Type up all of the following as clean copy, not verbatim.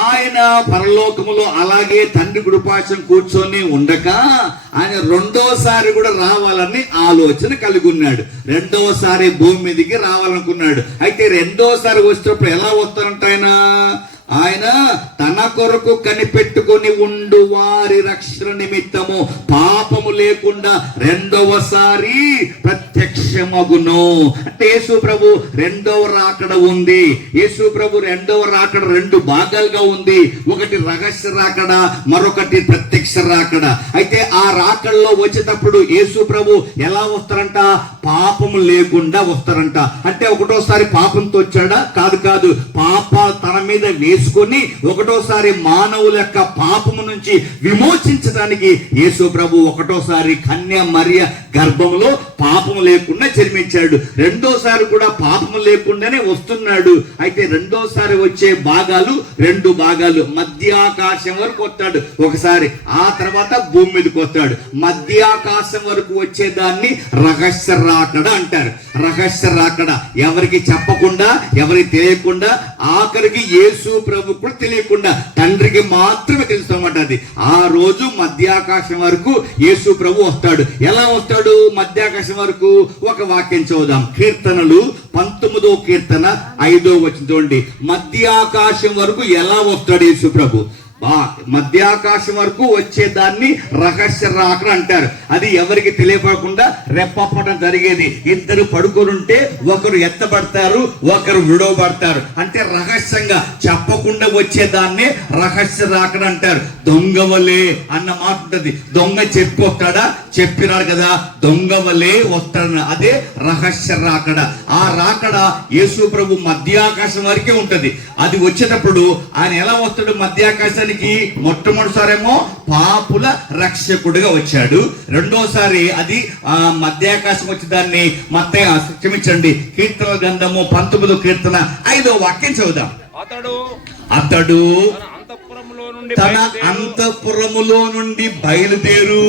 ఆయన పరలోకములో అలాగే తండ్రి కృపాసం కూర్చొని ఉండక ఆయన రెండోసారి కూడా రావాలని ఆలోచన కలిగి ఉన్నాడు. రెండోసారి భూమి మీదకి రావాలనుకున్నాడు. అయితే రెండోసారి వచ్చినప్పుడు ఎలా వస్తారంట ఆయన తన కొరకు కనిపెట్టుకొని ఉండు వారి రక్షణ నిమిత్తము పాపము లేకుండా రెండవసారి ప్రత్యక్షమగును. అంటే యేసు ప్రభు రెండవ రాకడ ఉంది. యేసు ప్రభు రెండవ రాకడ రెండు భాగాలుగా ఉంది. ఒకటి రహస్య రాకడ, మరొకటి ప్రత్యక్ష రాకడ. అయితే ఆ రాకడలో వచ్చేటప్పుడు యేసు ప్రభు ఎలా వస్తారంట? పాపము లేకుండా వస్తారంట. అంటే ఒకటోసారి పాపంతో వచ్చాడా? కాదు. పాప తన మీద వేసుకొని ఒకటోసారి మానవుల యొక్క పాపము నుంచి విమోచించడానికి యేసు ప్రభు ఒకటోసారి కన్య మరియ గర్భంలో పాపము లేకుండా జన్మించాడు. రెండోసారి కూడా పాపము లేకుండానే వస్తున్నాడు. అయితే రెండోసారి వచ్చే భాగాలు రెండు భాగాలు. మధ్యాకాశం వరకు వస్తాడు ఒకసారి, ఆ తర్వాత భూమి మీదకి వస్తాడు. మధ్యాకాశం వరకు వచ్చేదాన్ని రహస్య రాకడ అంటారు. రహస్య రాకడ ఎవరికి చెప్పకుండా, ఎవరికి తెలియకుండా, ఆఖరికి యేసు ప్రభు కూడా తెలియకుండా తండ్రికి మాత్రమే తెలుసు అన్నమాట. అది ఆ రోజు మధ్యాకాశం వరకు యేసు ప్రభు వస్తాడు. ఎలా వస్తాడు మధ్యాకాశం వరకు? ఒక వాక్యం చదువుదాం. కీర్తనలు 19వ కీర్తన 5వ వచనం చూడండి. మధ్యాకాశం వరకు ఎలా వస్తాడు యేసు ప్రభు? మధ్యాకాశం వరకు వచ్చేదాన్ని రహస్య రాకడ అంటారు. అది ఎవరికి తెలియపడకుండా రెప్పపడం జరిగేది. ఇద్దరు పడుకోనుంటే ఒకరు ఎత్తబడతారు, ఒకరు విడవబడతారు. అంటే రహస్యంగా చెప్పకుండా వచ్చేదాన్ని రహస్య రాకడ అంటారు. దొంగవలే అన్న మాట ఉంటుంది. దొంగ చెప్పి వస్తాడా? చెప్పినాడు కదా, దొంగవలే వస్తాడు. అదే రహస్య రాకడ. ఆ రాకడ యేసు ప్రభు మధ్యాకాశం వరకే ఉంటది. అది వచ్చేటప్పుడు ఆయన ఎలా వస్తాడు మధ్యాకాశానికి? మొట్టమొదటిసారేమో పాపుల రక్షకుడిగా వచ్చాడు. రెండోసారి అది మధ్యాకాశం వచ్చేదాన్ని క్షమించండి, కీర్తన గ్రంథము 19వ కీర్తన 5వ వాక్యం చదువుదాం. అతడు తన అంతఃపురములో నుండి బయలుదేరు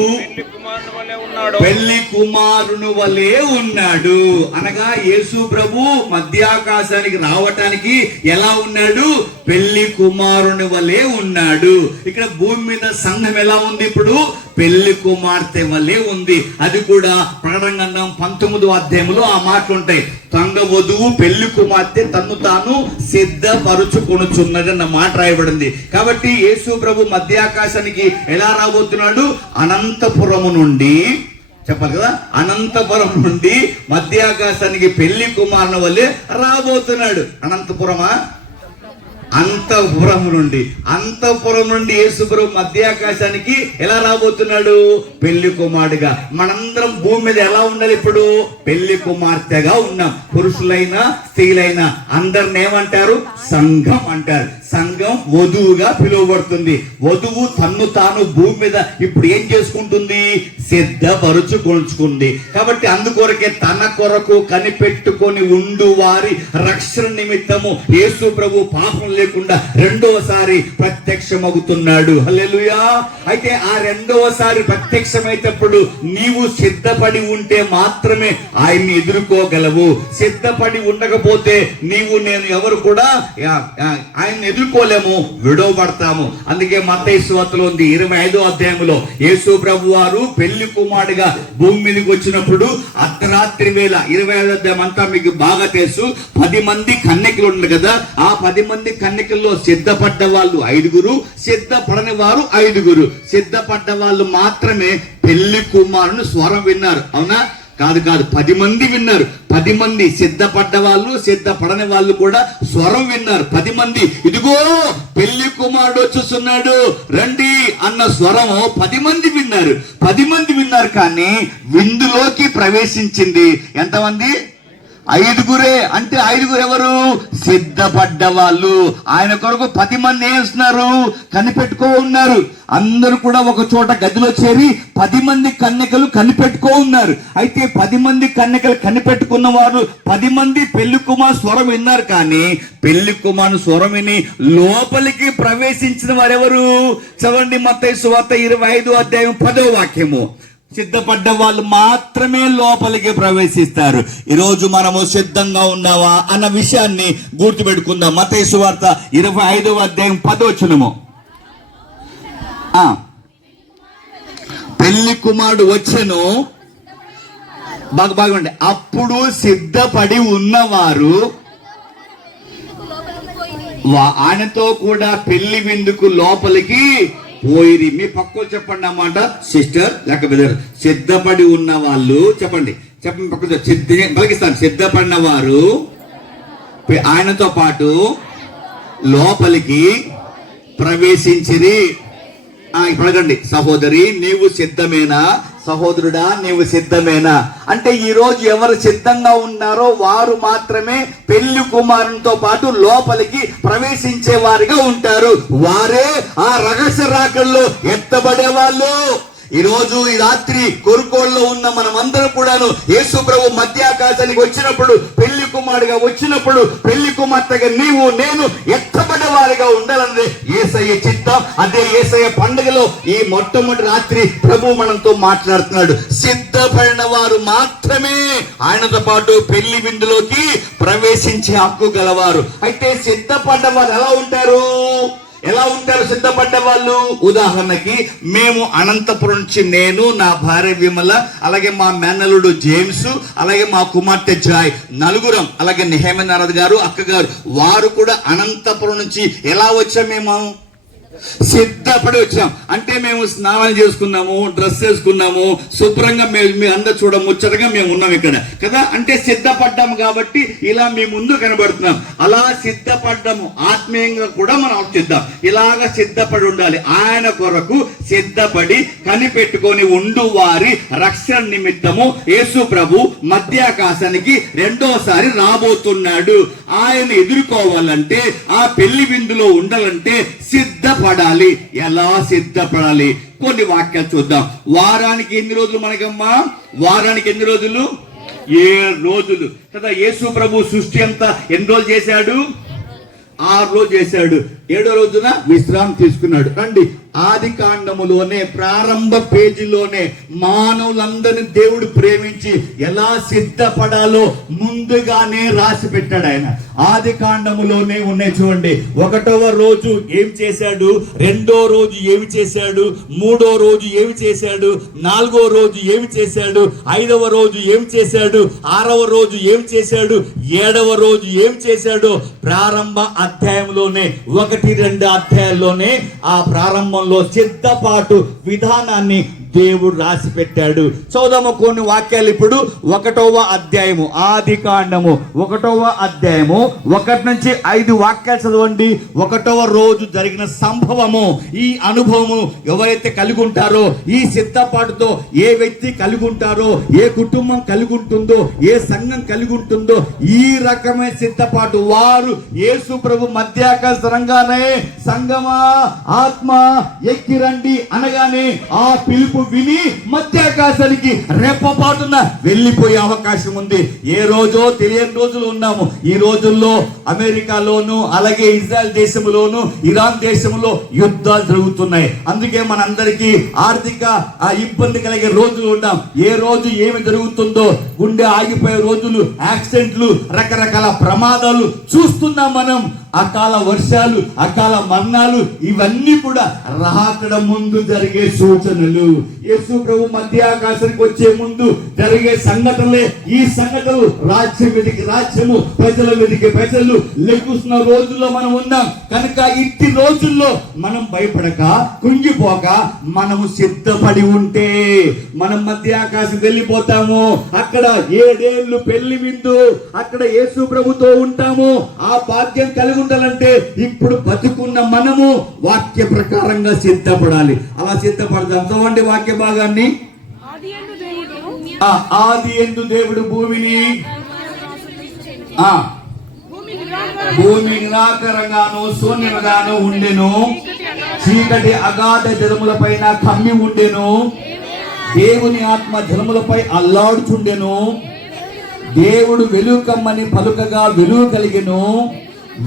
పెళ్లి కుమారుని వలె ఉన్నాడు. అనగా యేసు ప్రభు మధ్యాకాశానికి రావటానికి ఎలా ఉన్నాడు? పెళ్లి కుమారుని వలె ఉన్నాడు. ఇక్కడ భూమి మీద సంఘం ఎలా ఉంది? ఇప్పుడు పెళ్లి కుమార్తె వలె ఉంది. అది కూడా ప్రకటన గ్రంథం 19వ అధ్యాయంలో ఆ మాటలు ఉంటాయి. సంఘ వధువు పెళ్లి కుమార్తె తను తాను సిద్ధపరుచుకొనుచున్నది అన్న మాట రాయబడింది. కాబట్టి యేసు ప్రభు మధ్యాకాశానికి ఎలా రాబోతున్నాడు? అనంతపురము నుండి, చెప్పాలి కదా, అనంతపురం నుండి మధ్యాకాశానికి పెళ్లి కుమారుని వల్లే రాబోతున్నాడు. అనంతపురమా? అంతఃపురం నుండి యేసుప్రభు మధ్యాకాశానికి ఎలా రాబోతున్నాడు? పెళ్లి కుమారుడుగా. మనందరం భూమి మీద ఎలా ఉండాలి? ఇప్పుడు పెళ్లి కుమార్తెగా ఉన్నాం. పురుషులైనా స్త్రీలైనా అందరిని ఏమంటారు? సంఘం అంటారు. సంఘం వధువుగా పిలువబడుతుంది. వధువు తన్ను తాను భూమి మీద ఇప్పుడు ఏం చేసుకుంటుంది? సిద్ధపరుచుకొంచుకుంది. కాబట్టి అందుకొరకే తన కొరకు కనిపెట్టుకొని ఉండు వారి రక్షణ నిమిత్తము యేసు ప్రభు పాపం లేకుండా రెండవసారి ప్రత్యక్షమవుతున్నాడు. హల్లెలూయా. అయితే ఆ రెండవసారి ప్రత్యక్షమైనప్పుడు నీవు సిద్ధపడి ఉంటే మాత్రమే ఆయన్ని ఎదుర్కోగలవు. సిద్ధపడి ఉండకపోతే నీవు నేను ఎవరు కూడా ఆయన్ని ఎదుర్కోలేము, విడవబడతాము. అందుకే మత్తయి సువార్తలో ఉంది 25వ అధ్యాయంలో యేసు ప్రభు వారు పెళ్లి కుమారుడిగా భూమి మీదకి వచ్చినప్పుడు అర్ధరాత్రి వేళ 25వ అధ్యాయం అంతా మీకు బాగా తెలుసు. 10 మంది కన్యకలు ఉన్నారు కదా. ఆ 10 మంది కన్యకల్లో సిద్ధపడ్డ వాళ్ళు 5గురు, సిద్ధపడని వారు 5గురు. సిద్ధపడ్డ వాళ్ళు మాత్రమే పెళ్లి కుమారుని స్వరం విన్నారు. అవునా? కాదు 10 మంది విన్నారు. 10 మంది సిద్ధపడ్డ వాళ్ళు, సిద్ధపడని వాళ్ళు కూడా స్వరం విన్నారు. 10 మంది ఇదిగో పెళ్లి కుమారుడు వచ్చేస్తున్నాడు రండి అన్న స్వరము 10 మంది విన్నారు. 10 మంది విన్నారు. కానీ విందులోకి ప్రవేశించింది ఎంతమంది? 5గురే. అంటే 5గురు ఎవరు? సిద్ధపడ్డ వాళ్ళు. ఆయన కొరకు 10 మంది ఏస్తున్నారు? కనిపెట్టుకో ఉన్నారు. అందరూ కూడా ఒక చోట గదిలో చేరి 10 మంది కన్యకలు కనిపెట్టుకో ఉన్నారు. అయితే 10 మంది కన్యకలు కనిపెట్టుకున్న వారు 10 మంది పెళ్లి కుమార్ స్వరం విన్నారు. కానీ పెళ్లి కుమారు స్వరం విని లోపలికి ప్రవేశించిన వారెవరు? చదవండి మత్తయి సువార్త 25వ అధ్యాయం 10వ వాక్యము. సిద్ధపడ్డ వాళ్ళు మాత్రమే లోపలికి ప్రవేశిస్తారు. ఈరోజు మనము సిద్ధంగా ఉన్నావా అన్న విషయాన్ని గుర్తుపెట్టుకుందాం. మత్తయి సువార్త 25వ అధ్యాయం 10వ వచనము. పెళ్లి కుమారుడు వచ్చెను, బాగుండి, అప్పుడు సిద్ధపడి ఉన్నవారు ఆయనతో కూడా పెళ్లి విందుకు లోపలికి పోయిరి. మీ పక్కన చెప్పండి అన్నమాట, సిస్టర్ లేక బ్రదర్. సిద్ధపడి ఉన్న వాళ్ళు చెప్పండి పక్కన పలికిస్తాను. సిద్ధపడిన వారు ఆయనతో పాటు లోపలికి ప్రవేశించిరి. పడగండి, సహోదరి నీవు సిద్ధమేనా, సహోదరుడా నీవు సిద్ధమేనా అంటే ఈ రోజు ఎవరు సిద్ధంగా ఉన్నారో వారు మాత్రమే పెళ్లి కుమారునితో పాటు లోపలికి ప్రవేశించే వారిగా ఉంటారు. వారే ఆ రహస్య రాకల్లో ఎత్తబడే వాళ్ళు. ఈ రోజు ఈ రాత్రి కొరుకోళ్ళలో ఉన్న మనమందరం కూడాను యేసు ప్రభు మధ్యాకాశానికి వచ్చినప్పుడు, పెళ్లి కుమారుడిగా వచ్చినప్పుడు, పెళ్లి కుమార్తెగా నీవు నేను ఎత్తబడే వారిగా ఉండాలన్నది యేసయ్య చిత్తం. అదే యేసయ్య పండుగలో ఈ మొట్టమొదటి రాత్రి ప్రభు మనతో మాట్లాడుతున్నాడు. సిద్ధపడిన వారు మాత్రమే ఆయనతో పాటు పెళ్లి విందులోకి ప్రవేశించే హక్కు గలవారు. అయితే సిద్ధపడ్డ వారు ఎలా ఉంటారు సిద్ధపడ్డ వాళ్ళు? ఉదాహరణకి మేము అనంతపురం నుంచి నేను, నా భార్య విమల, అలాగే మా మేనల్లుడు జేమ్స్, అలాగే మా కుమార్తె జాయ్, నలుగురం, అలాగే నెహమనారద్ గారు, అక్క గారు, వారు కూడా అనంతపురం నుంచి ఎలా వచ్చాం? మేము సిద్ధపడి వచ్చాం. అంటే మేము స్నానాలు చేసుకున్నాము, డ్రెస్ వేసుకున్నాము, శుభ్రంగా మీ అందరూ చూడ ముచ్చటగా మేము ఉన్నాం ఇక్కడ కదా. అంటే సిద్ధపడ్డాము కాబట్టి ఇలా మీ ముందు కనబడుతున్నాం. అలా సిద్ధపడ్డాము, ఆత్మీయంగా కూడా మనం సిద్ధం. ఇలాగా సిద్ధపడి ఉండాలి. ఆయన కొరకు సిద్ధపడి కనిపెట్టుకొని ఉండు వారి రక్షణ నిమిత్తము యేసు ప్రభు మధ్యాకాశానికి రెండోసారి రాబోతున్నాడు. ఆయన ఎదుర్కోవాలంటే, ఆ పెళ్లి విందులో ఉండాలంటే సిద్ధపడాలి. ఎలా సిద్ధపడాలి? కొన్ని వాక్యాలు చూద్దాం. వారానికి ఎన్ని రోజులు మనకమ్మా? వారానికి ఎన్ని రోజులు? 7 రోజులు కదా. యేసు ప్రభు సృష్టి అంతా ఎన్ని రోజులు చేశాడు? 6 రోజులు చేశాడు. 7వ రోజున విశ్రాంతి తీసుకున్నాడు. రండి, ఆది కాండములోనే ప్రారంభ పేజీలోనే మానవులందరినీ దేవుడు ప్రేమించి ఎలా సిద్ధపడాలో ముందుగానే రాసి పెట్టాడు ఆయన. ఆది కాండములోనే ఉన్నాయి చూడండి. 1వ రోజు ఏమి చేశాడు, 2వ రోజు ఏమి చేశాడు, 3వ రోజు ఏమి చేశాడు, 4వ రోజు ఏమి చేశాడు, 5వ రోజు ఏమి చేశాడు, 6వ రోజు ఏమి చేశాడు, 7వ రోజు ఏమి చేశాడు. ప్రారంభ అధ్యాయంలోనే 1-2 అధ్యాయాల్లోనే ఆ ప్రారంభంలో సిద్ధపాటు విధానాన్ని దేవుడు రాసి పెట్టాడు. చదువుదాము కొన్ని వాక్యాలు. ఇప్పుడు 1వ అధ్యాయము, ఆది కాండము 1వ అధ్యాయము 1 నుంచి 5 వాక్యాలు చదవండి. 1వ రోజు జరిగిన సంభవము, ఈ అనుభవము ఎవరైతే కలిగి ఉంటారో, ఈ సిద్ధపాటుతో ఏ వ్యక్తి కలిగి ఉంటారో, ఏ కుటుంబం కలిగి ఉంటుందో, ఏ సంఘం కలిగి ఉంటుందో, ఈ రకమైన సిద్ధపాటు వారు యేసు ప్రభు మధ్యాకాశంగానే సంగమా ఆత్మ ఎక్కిరండి అనగానే ఆ పిలుపు విని మధ్యాకాశానికి రెప్పపాటున వెళ్ళిపోయే అవకాశం ఉంది. ఏ రోజో తెలియని రోజులు ఉన్నాము. ఈ రోజుల్లో అమెరికాలోను, అలాగే ఇజ్రాయెల్ దేశంలోను, ఇరాన్ దేశంలో యుద్ధాలు జరుగుతున్నాయి. అందుకే మనందరికీ ఆర్థిక ఇబ్బంది కలిగే రోజులు ఉన్నాం. ఏ రోజు ఏమి జరుగుతుందో గుండె ఆగిపోయే రోజులు, యాక్సిడెంట్లు, రకరకాల ప్రమాదాలు చూస్తున్నాం మనం. అకాల వర్షాలు, అకాల మరణాలు, ఇవన్నీ కూడా రాకడ ముందు జరిగే సూచనలు. యేసు ప్రభు మధ్యాకాశానికి వచ్చే ముందు జరిగే సంఘటనలే ఈ సంఘటనలు. రాజ్యం మీదకి రాజ్యము, ప్రజల మీదకి ప్రజలు లెక్కుస్తున్న రోజుల్లో మనం ఉన్నాం. కనుక ఇట్టి రోజుల్లో మనం భయపడక, కుంగిపోక, మనము సిద్ధపడి ఉంటే మనం మధ్యాకాశం వెళ్ళిపోతాము. అక్కడ 7 ఏళ్ళు పెళ్లి విందు, అక్కడ యేసు ప్రభుతో ఉంటాము. ఆ భాగ్యం కలిగి ఉండాలంటే ఇప్పుడు బతుకున్న మనము వాక్య ప్రకారంగా సిద్ధపడాలి. అలా సిద్ధపడతాం. చదవండి వాక్య భాగాన్ని. ఆది యందు దేవుడు భూమిని భూమి నిరాకరంగాను శూన్యముగాను ఉండెను, చీకటి అగాధ జలముల పైన కమ్మి ఉండెను, దేవుని ఆత్మ జలములపై అల్లాడుచుండెను. దేవుడు వెలుగు కమ్మని పలుకగా వెలుగు కలిగెను,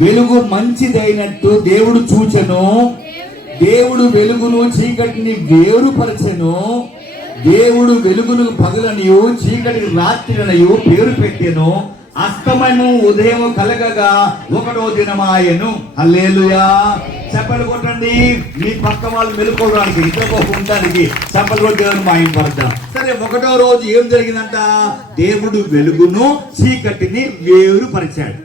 వెలుగు మంచిదైనట్టు దేవుడు చూచెను. దేవుడు వెలుగును చీకటిని వేరుపరచెను. దేవుడు వెలుగును పగలనియు చీకటికి రాత్రినయు పేరు పెట్టెను. అస్తమయము ఉదయం కలగగా ఒకటో దినమాయెను. హల్లెలూయా. చెప్పలు కొట్టండి. మీ పక్క వాళ్ళు మెలుకోవడానికి ఇతర ఉండడానికి చెప్పలు కొట్టేవారు మాయంపడతాం. సరే, ఒకటో రోజు ఏం జరిగిందంట? దేవుడు వెలుగును చీకటిని వేరుపరిచాడు.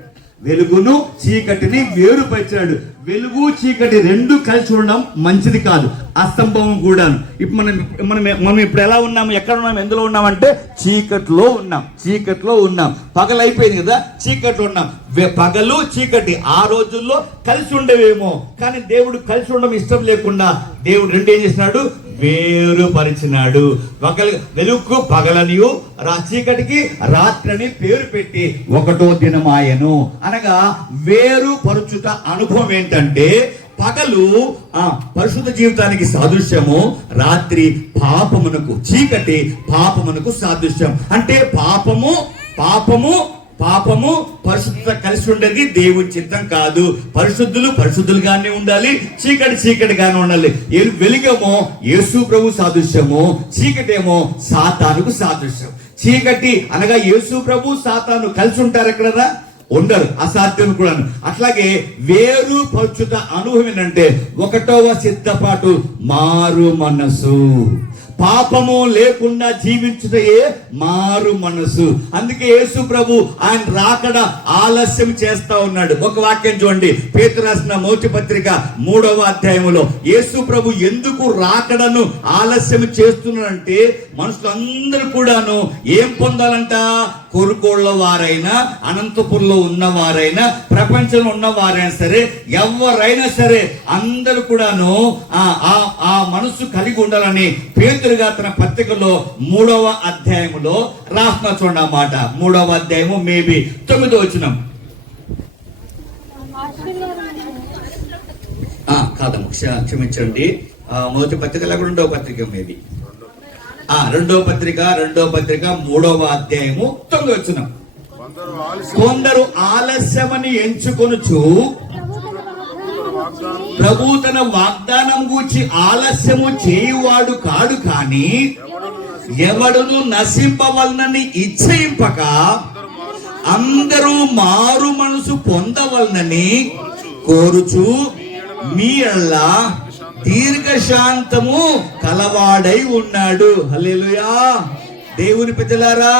వెలుగును చీకటిని వేరుపరిచాడు. వెలుగు చీకటి రెండు కలిసి ఉండడం మంచిది కాదు, అసంభవం కూడా. ఇప్పుడు మనం ఇప్పుడు ఎలా ఉన్నాము? ఎక్కడ ఉన్నాం? ఎందులో ఉన్నామంటే చీకట్లో ఉన్నాం. పగలు అయిపోయింది కదా, చీకట్లో ఉన్నాం. పగలు చీకటి ఆ రోజుల్లో కలిసి ఉండేవేమో, కానీ దేవుడు కలిసి ఉండడం ఇష్టం లేకుండా దేవుడు రెండు ఏం చేసినాడు? వేరుపరిచినాడు. వెలుగుకు పగలనియు చీకటికి రాత్రిని పేరు పెట్టి ఒకటో దినమాయెను. అనగా వేరుపరుచుట అనుభవం ఏంటంటే, పగలు పరిశుద్ధ జీవితానికి సాదృశ్యము, రాత్రి పాపమునకు, చీకటి పాపమునకు సాదృశ్యం. అంటే పాపము పరిశుద్ధత కలిసి ఉండేది దేవుని చిత్తం కాదు. పరిశుద్ధులుగానే ఉండాలి, చీకటిగానే ఉండాలి. వెలుగేమో యేసు ప్రభు సాదృశ్యము, చీకటేమో సాతానుకు సాదృశ్యం. చీకటి అనగా యేసు ప్రభు సాతాను కలిసి ఉంటారు ఎక్కడరా? ఉండరు, అసాధ్యం కూడా. అట్లాగే వేరు పరుచుట అనుభవం ఏంటంటే, ఒకటవ సిద్ధపాటు మారు మనసు. పాపము లేకుండా జీవించుటయే మారు మనసు. అందుకే యేసు ప్రభు ఆయన రాకడ ఆలస్యం చేస్తా ఉన్నాడు. ఒక వాక్యం చూడండి, పేతురు రాసిన మొదటి పత్రిక 3వ అధ్యాయములో యేసు ప్రభు ఎందుకు రాకడను ఆలస్యం చేస్తున్నాడంటే, మనుషులందరూ కూడాను ఏం పొందాలంట? కొరుకోళ్ళ వారైనా, అనంతపురంలో ఉన్నవారైనా, ప్రపంచంలో ఉన్నవారైనా సరే, ఎవరైనా సరే అందరూ కూడాను ఆ మనసు కలిగి ఉండాలని పేతురుగా తన పత్రికలో 3వ అధ్యాయములో రాసిన చూడండి మాట. 3వ అధ్యాయము మేబీ 9వ వచనం. కాదమ్మ, క్షమించండి. మొదటి పత్రిక లేకుండా 2వ పత్రిక మేబీ 2వ పత్రిక 3వ అధ్యాయము 9వ వచనం. కొందరు ఆలస్యమని ఎంచుకొనుచు ప్రభు తన వాగ్దానం గూర్చి ఆలస్యము చేయువాడు కాడు, కానీ ఎవడును నశింపవలనని ఇచ్చయింపక అందరూ మారు మనసు పొందవలనని కోరుచు మీ యెడల దీర్ఘశాంతము కలవాడై ఉన్నాడు. హల్లెలూయా. దేవుని ప్రజలారా,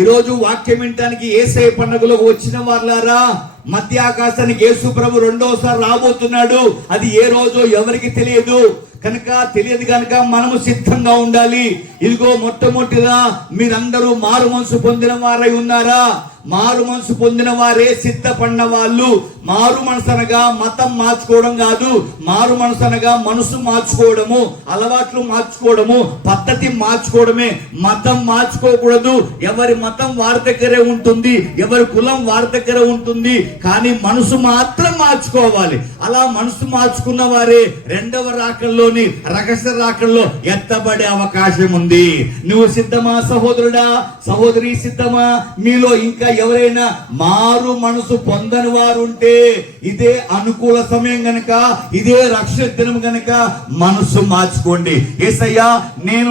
ఈరోజు వాక్యం వినటానికి యేసయ్య పండుగలో వచ్చిన వారులారా, మధ్య ఆకాశానికి యేసు ప్రభు రెండోసారి రాబోతున్నాడు. అది ఏ రోజో ఎవరికి తెలియదు కనుక మనము సిద్ధంగా ఉండాలి. ఇదిగో మొట్టమొదటిగా మీరందరూ మారు మనసు పొందిన వారై ఉన్నారా? మారు మనసు పొందిన వారే సిద్ధపడిన వాళ్ళు. మారు మనసు అనగా మతం మార్చుకోవడం కాదు. మారు మనసు అనగా మనసు మార్చుకోవడము, అలవాట్లు మార్చుకోవడము, పద్ధతి మార్చుకోవడమే. మతం మార్చుకోకూడదు. ఎవరి మతం వారి దగ్గరే ఉంటుంది, ఎవరి కులం వారి దగ్గర ఉంటుంది, కానీ మనసు మాత్రం మార్చుకోవాలి. అలా మనసు మార్చుకున్న వారే రెండవ రాకల్లోని రహస్య రాకల్లో ఎత్తబడే అవకాశం ఉంది. నువ్వు సిద్ధమా సహోదరుడా, సహోదరి సిద్ధమా? మీలో ఇంకా ఎవరైనా మారు మనసు పొందని వారు ఉంటే, ఇదే అనుకూల సమయం గనక, ఇదే రక్షణ దినం గనక మనసు మార్చుకోండి. యేసయ్యా,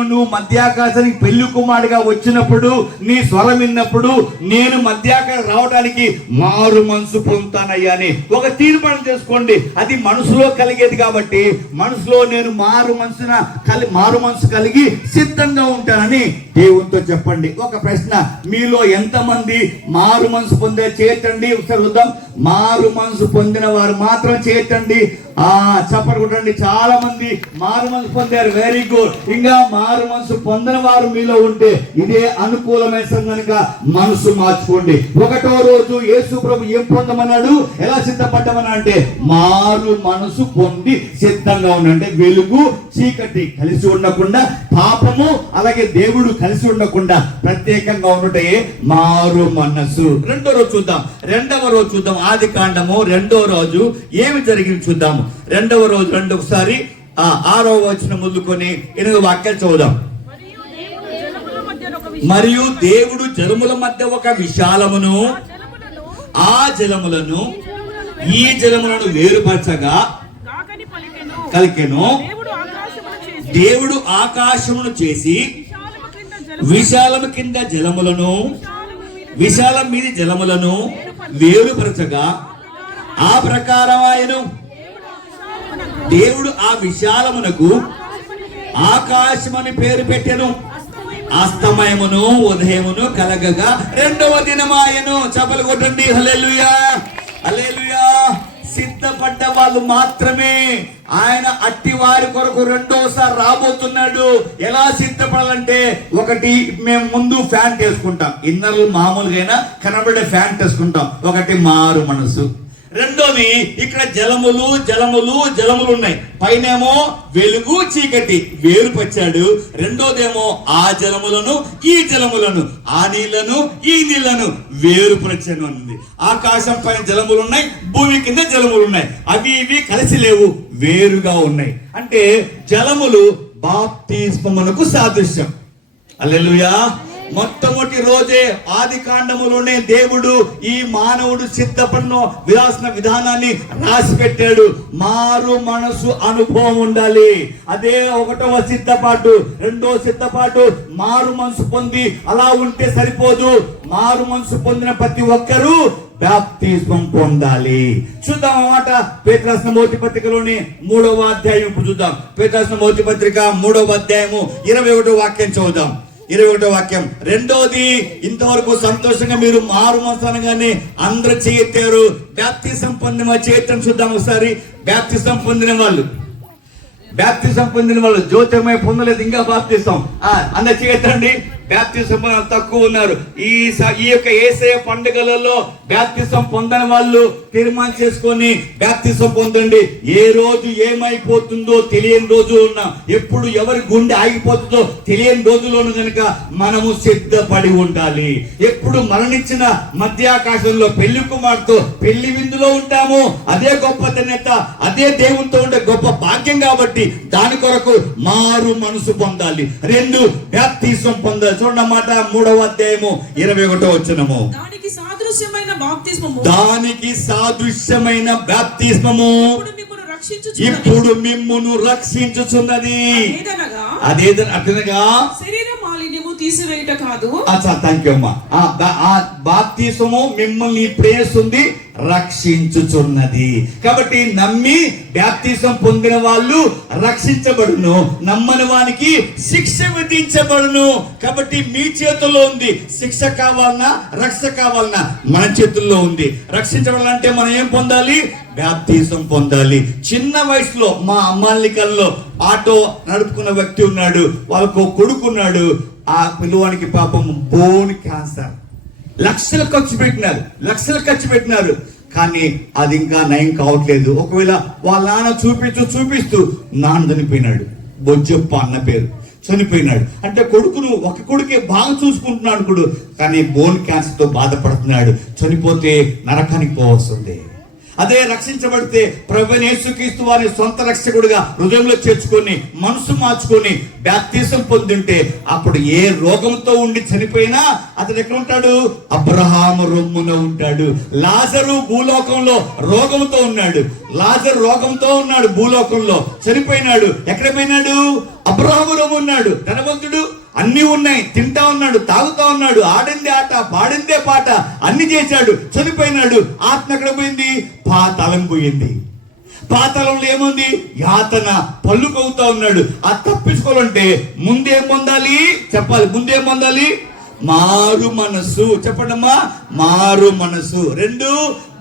నువ్వు మధ్యాకాశానికి పెళ్లి కుమారుడిగా వచ్చినప్పుడు, నీ స్వరం విన్నప్పుడు నేను మధ్యాకాశం రావడానికి మారు మనసు పొందుతానయ్యా అని ఒక తీర్మానం చేసుకోండి. అది మనసులో కలిగేది కాబట్టి, మనసులో నేను మారు మనసు కలిగి సిద్ధంగా ఉంటానని దేవునితో చెప్పండి. ఒక ప్రశ్న, మీలో ఎంతమంది మారు మనసు పొందే చేయటండి. ఒకసారి చూద్దాం. మారు మనసు పొందిన వారు మాత్రం చేయటండి. చెప్పండి. చాలా మంది మారు మనసు పొందారు. Very good. ఇంకా మారు మనసు పొందిన వారు మీలో ఉంటే ఇదే అనుకూలమైన కనుక మనసు మార్చుకోండి. ఒకటో రోజు యేసు ప్రభు ఏం పొందమన్నాడు? ఎలా సిద్ధపడ్డమన్నా అంటే మారు మనసు పొంది సిద్ధంగా ఉండండి. వెలుగు చీకటి కలిసి ఉండకుండా, పాపము అలాగే దేవుడు కలిసి ఉండకుండా ప్రత్యేకంగా ఉంటే మారు మనసు. రెండవ రోజు చూద్దాం. ఆది కాండము 2వ రోజు ఏమి జరిగింది చూద్దాము. 2వ రోజు ఒకసారి 6వ వచనం మొదలుకొని 8వ వాక్యాలు చదువుదాం. మరియు దేవుడు జలముల మధ్య ఒక విశాలమును, ఆ జలములను ఈ జలములను వేరుపరచగా కలికెను. దేవుడు ఆకాశమును చేసి విశాలము కింద జలములను, విశాలం మీది జలములను వేరుపరచగా ఆ ప్రకారం ఆయను దేవుడు ఆ విశాలమునకు ఆకాశమని పేరు పెట్టెను. అస్తమయమును ఉదయమును కలగగా రెండవ దినమాయను. చప్పలు కొట్టండి. హల్లెలూయా, హల్లెలూయా. సిద్ధపడ్డ వాళ్ళు మాత్రమే ఆయన అట్టి వారి కొరకు రెండోసారి రాబోతున్నాడు. ఎలా సిద్ధపడాలంటే, ఒకటి మేము ముందు ఫ్యాంట్ వేసుకుంటాం, ఇన్నర్లు మామూలుగా కనబడే ఫ్యాంట్ వేసుకుంటాం. ఒకటి మారు మనసు. రెండోది ఇక్కడ జలములు జలములు జలములు ఉన్నాయి. పైనేమో వెలుగు చీకటి వేరుపరిచాడు. రెండోదేమో ఆ జలములను ఈ జలములను, ఆ నీళ్లను ఈ నీళ్లను వేరుపరచను ఉంది. ఆకాశం పైన జలములు ఉన్నాయి, భూమి కింద జలములు ఉన్నాయి. అవి ఇవి కలిసి లేవు, వేరుగా ఉన్నాయి. అంటే జలములు బాప్తిస్మమునకు సాదృశ్యం. హల్లెలూయా. మొట్టమొదటి రోజే ఆది కాండములోనే దేవుడు ఈ మానవుడు సిద్ధపడిన విలాసన విధానాన్ని రాసి పెట్టాడు. మారు మనసు అనుభవం ఉండాలి. అదే ఒకటవ సిద్ధపాటు. రెండో సిద్ధపాటు మారు మనసు పొంది అలా ఉంటే సరిపోదు. మారు మనసు పొందిన ప్రతి ఒక్కరూ బాప్తిస్మం పొందాలి. చూద్దాం అన్నమాట. పేతురు రాసిన మొదటి పత్రికలోని 3వ అధ్యాయం ఇప్పుడు చూద్దాం. పేతురు రాసిన మొదటి పత్రిక 3వ అధ్యాయము 21వ వాక్యం చదువుదాం. 21వ వాక్యం. రెండోది, ఇంతవరకు సంతోషంగా మీరు మారు మనసు అనగానే అందరూ చేయెత్తారు. బాప్తిసం పొందిన వాళ్ళు చేయటం చూద్దాం ఒకసారి. బాప్తిసం పొందిన వాళ్ళు జ్యోతిర్మయ పొందలేదు, ఇంకా బాప్తిసం అందరు చేయొద్దండి. బాప్తిసం తక్కువ ఉన్నారు. ఈ యొక్క యేసయ్య పండుగలలో బాప్తిసం పొందని వాళ్ళు తీర్మానం చేసుకొని బాప్తిసం పొందండి. ఏ రోజు ఏమైపోతుందో తెలియని రోజు ఉన్నా, ఎప్పుడు ఎవరి గుండె ఆగిపోతుందో తెలియని రోజులోను కనుక మనము సిద్ధపడి ఉండాలి. ఎప్పుడు మరణించిన మధ్యాకాశంలో పెళ్లి కుమార్తెతో పెళ్లి విందులో ఉంటాము. అదే గొప్ప ధన్యత, అదే దేవునితో ఉండే గొప్ప భాగ్యం. కాబట్టి దాని కొరకు మారు మనసు పొందాలి. 2 బాప్తిసం పొందాలి. చూడన్నమాట 3వ అధ్యాయము 21వ వచనము. దానికి సాదృశ్యమైన బాప్తిస్మము, ఇప్పుడు మిమ్మును రక్షించుచున్నది. అదేదనగా శరీర మాలిన్యము తీసివేయుట కాదు. థాంక్యూ అమ్మా. ఆ బాప్తిస్మము మిమ్మల్ని ప్రేస్తుంది, రక్షించుచున్నది. కాబట్టి నమ్మి బాప్తిసం పొందిన వాళ్ళు రక్షించబడును, నమ్మని వానికి శిక్ష విధించబడును. కాబట్టి మీ చేతుల్లో ఉంది. శిక్ష కావాలన్నా రక్షణ కావాలన్నా మన చేతుల్లో ఉంది. రక్షించబడాలంటే మనం ఏం పొందాలి? బాప్తిసం పొందాలి. చిన్న వయసులో మా అమ్మాలికల్లో ఆటో నడుపుకున్న వ్యక్తి ఉన్నాడు. వాళ్ళకు కొడుకున్నాడు. ఆ పిల్లవానికి పాపం బోన్ క్యాన్సర్. లక్షలు ఖర్చు పెట్టినారు. కానీ అది ఇంకా నయం కావట్లేదు. ఒకవేళ వాళ్ళ నాన్న చూపిస్తూ నాన్న చనిపోయినాడు. బొజ్జప్ప అన్న పేరు, చనిపోయినాడు. అంటే ఒక కొడుకే బాగా చూసుకుంటున్నాడు కొడు, కానీ బోన్ క్యాన్సర్ తో బాధపడుతున్నాడు. చనిపోతే నరకానికి పోవస్తుంది. అదే రక్షించబడితే ప్రభువైన యేసుక్రీస్తు వారి సొంత రక్షకుడిగా హృదయంలో చేర్చుకొని మనసు మార్చుకొని బాప్తిసం పొందుంటే అప్పుడు ఏ రోగంతో ఉండి చనిపోయినా అతడు ఎక్కడ ఉంటాడు? అబ్రహాము రొమ్మున ఉంటాడు. లాజరు భూలోకంలో రోగంతో ఉన్నాడు. భూలోకంలో చనిపోయినాడు. ఎక్కడ పోయినాడు? అబ్రహాము రొమ్ము ఉన్నాడు. ధనవంతుడు, అన్ని ఉన్నాయి, తింటా ఉన్నాడు, తాగుతా ఉన్నాడు, ఆడిందే ఆట, పాడిందే పాట, అన్ని చేశాడు. చనిపోయినాడు. ఆత్మ ఎక్కడ పోయింది? పాతాళం పోయింది. పాతాళంలో ఏముంది? యాతన, పళ్ళు కవుతా ఉన్నాడు. ఆ తప్పించుకోవాలంటే ముందేం పొందాలి? చెప్పాలి. ముందేం పొందాలి? మారు మనసు. చెప్పండమ్మా, మారు మనసు. 2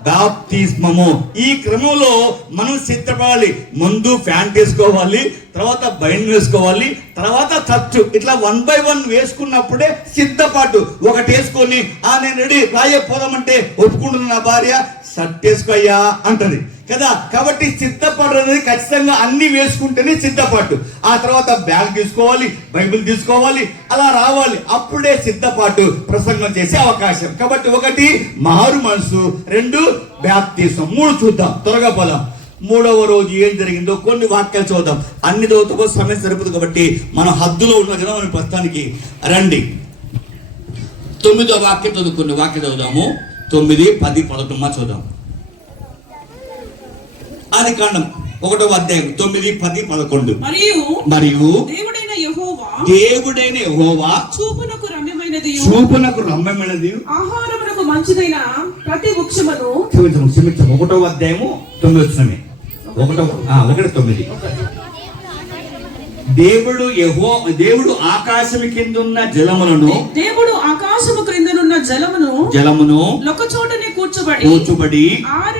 బాప్తిస్మము. ఈ క్రమంలో మనం సిద్ధపడాలి. ముందు ఫ్యాంట్ వేసుకోవాలి, తర్వాత బైండ్ వేసుకోవాలి, తర్వాత చర్చు. ఇట్లా 1 by 1 వేసుకున్నప్పుడే సిద్ధపాటు. ఒకటి వేసుకొని నేను రెడీ రాయపోదామంటే ఒప్పుకుంటున్నా, నా భార్య షర్ట్ వేసుకోయ్యా అంటది కదా. కాబట్టి సిద్ధపాటు అనేది ఖచ్చితంగా అన్ని వేసుకుంటేనే సిద్ధపాటు. ఆ తర్వాత బ్యాగ్ తీసుకోవాలి, బైబిల్ తీసుకోవాలి, అలా రావాలి. అప్పుడే సిద్ధపాటు, ప్రసంగం చేసే అవకాశం. కాబట్టి 1 మారు మనసు, 2 బాప్తిసం. 3 చూద్దాం, త్వరగా పోదాం. 3వ రోజు ఏం జరిగిందో కొన్ని వాక్యాలు చూద్దాం. అన్ని చదువుతో సమయం సరిపోదు కాబట్టి మనం హద్దులో ఉన్న కదా మనం ప్రస్తుతానికి రండి. 9వ వాక్యం చదువుకున్న వాక్యం చదువుదాము. 9, 10, 11 చూద్దాం. ఆది కాండం 1వ అధ్యాయం 9, 10, 11. మరియు దేవుడైన యెహోవా చూపునకు రమ్యమైనది చూపునకు రమ్యమైనది ఆహారమునకు మంచిదైన ప్రతి వృక్షమును. క్షమించము 1వ అధ్యాయము 9వ వచనమే. 1:9. దేవుడు ఆకాశము కిందున్న జలములను దేవుడు ఆకాశము క్రిందనున్న జలమును ఒక చోటనే కూర్చోబడి 6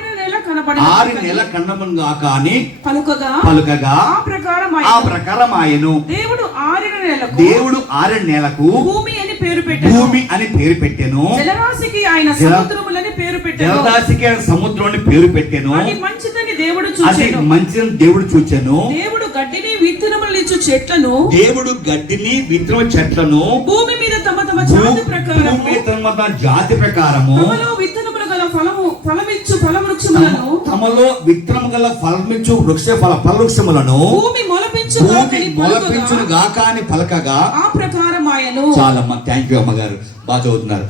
నెలల కన్నముగా కాని పలుకగా ఆ ప్రకారం ఆయను. దేవుడు 6 నెలలకు భూమి అని పేరు పెట్టెను. జలరాశికి ఆయన సముద్రములని పేరు పెట్టెను. అది మంచిదని దేవుడు చూచెను. దేవుడు గడ్డిని విత్తనములిచ్చు చెట్లను భూమి మీద తమ జాతి ప్రకారము తమలో విత్తనములు గల ఫలవృక్షములను భూమి మొలపించును గాక అని పలకగా ఆ ప్రకారం ఆయను. చాలమ్మా, థ్యాంక్ యూ అమ్మగారు, బాగా చదువుతున్నారు.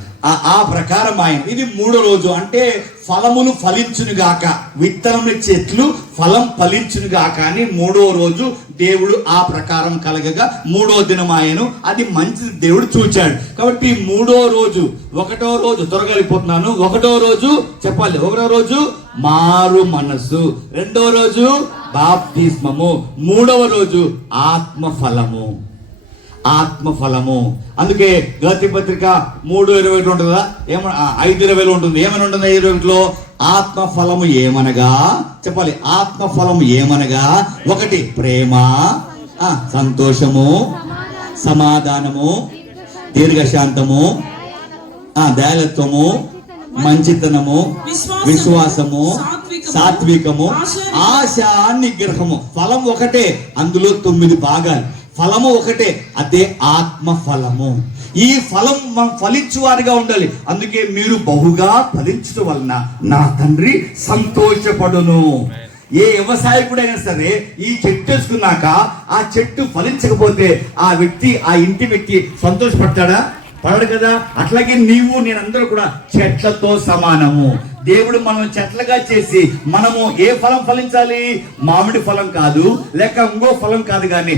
ఆ ప్రకారం ఆయన. ఇది 3వ రోజు, అంటే ఫలములు ఫలించును గాక, విత్తనం చెట్లు ఫలం ఫలించును గాక అని 3వ రోజు దేవుడు ఆ ప్రకారం కలగగా 3వ దినం ఆయను. అది మంచిది దేవుడు చూచాడు. కాబట్టి 3వ రోజు, 1వ రోజు త్వరగా వెళ్ళిపోతున్నాను. 1వ రోజు చెప్పాలి. 1వ రోజు మారు మనస్సు, 2వ రోజు బాప్తిస్మము, 3వ రోజు ఆత్మఫలము. అందుకే గలాతీ పత్రిక 3:21 ఉంటుందా, 5:20 ఉంటుంది. ఏమని ఉంటుంది 5:21లో? ఆత్మఫలము ఏమనగా, చెప్పాలి, ఆత్మఫలము ఏమనగా 1 ప్రేమ, సంతోషము, సమాధానము, దీర్ఘశాంతము, దయాళత్వము, మంచితనము, విశ్వాసము, సాత్వికము, ఆశ, నిగ్రహము. ఫలం ఒకటే, అందులో 9 భాగాలు. ఫలము ఒకటే, అదే ఆత్మ ఫలము. ఈ ఫలం మనం ఫలించువారిగా ఉండాలి. అందుకే మీరు బహుగా ఫలించడం వలన నా తండ్రి సంతోషపడును. ఏ వ్యవసాయకుడైనా సరే ఈ చెట్టు వేసుకున్నాక ఆ చెట్టు ఫలించకపోతే ఆ ఇంటి వ్యక్తి సంతోషపడతాడా? పడడు కదా. అట్లాగే నేనందరూ కూడా చెట్లతో సమానము. దేవుడు మనం చెట్లుగా చేసి మనము ఏ ఫలం ఫలించాలి? మామిడి ఫలం కాదు, లేక ఇంకో ఫలం కాదు, కానీ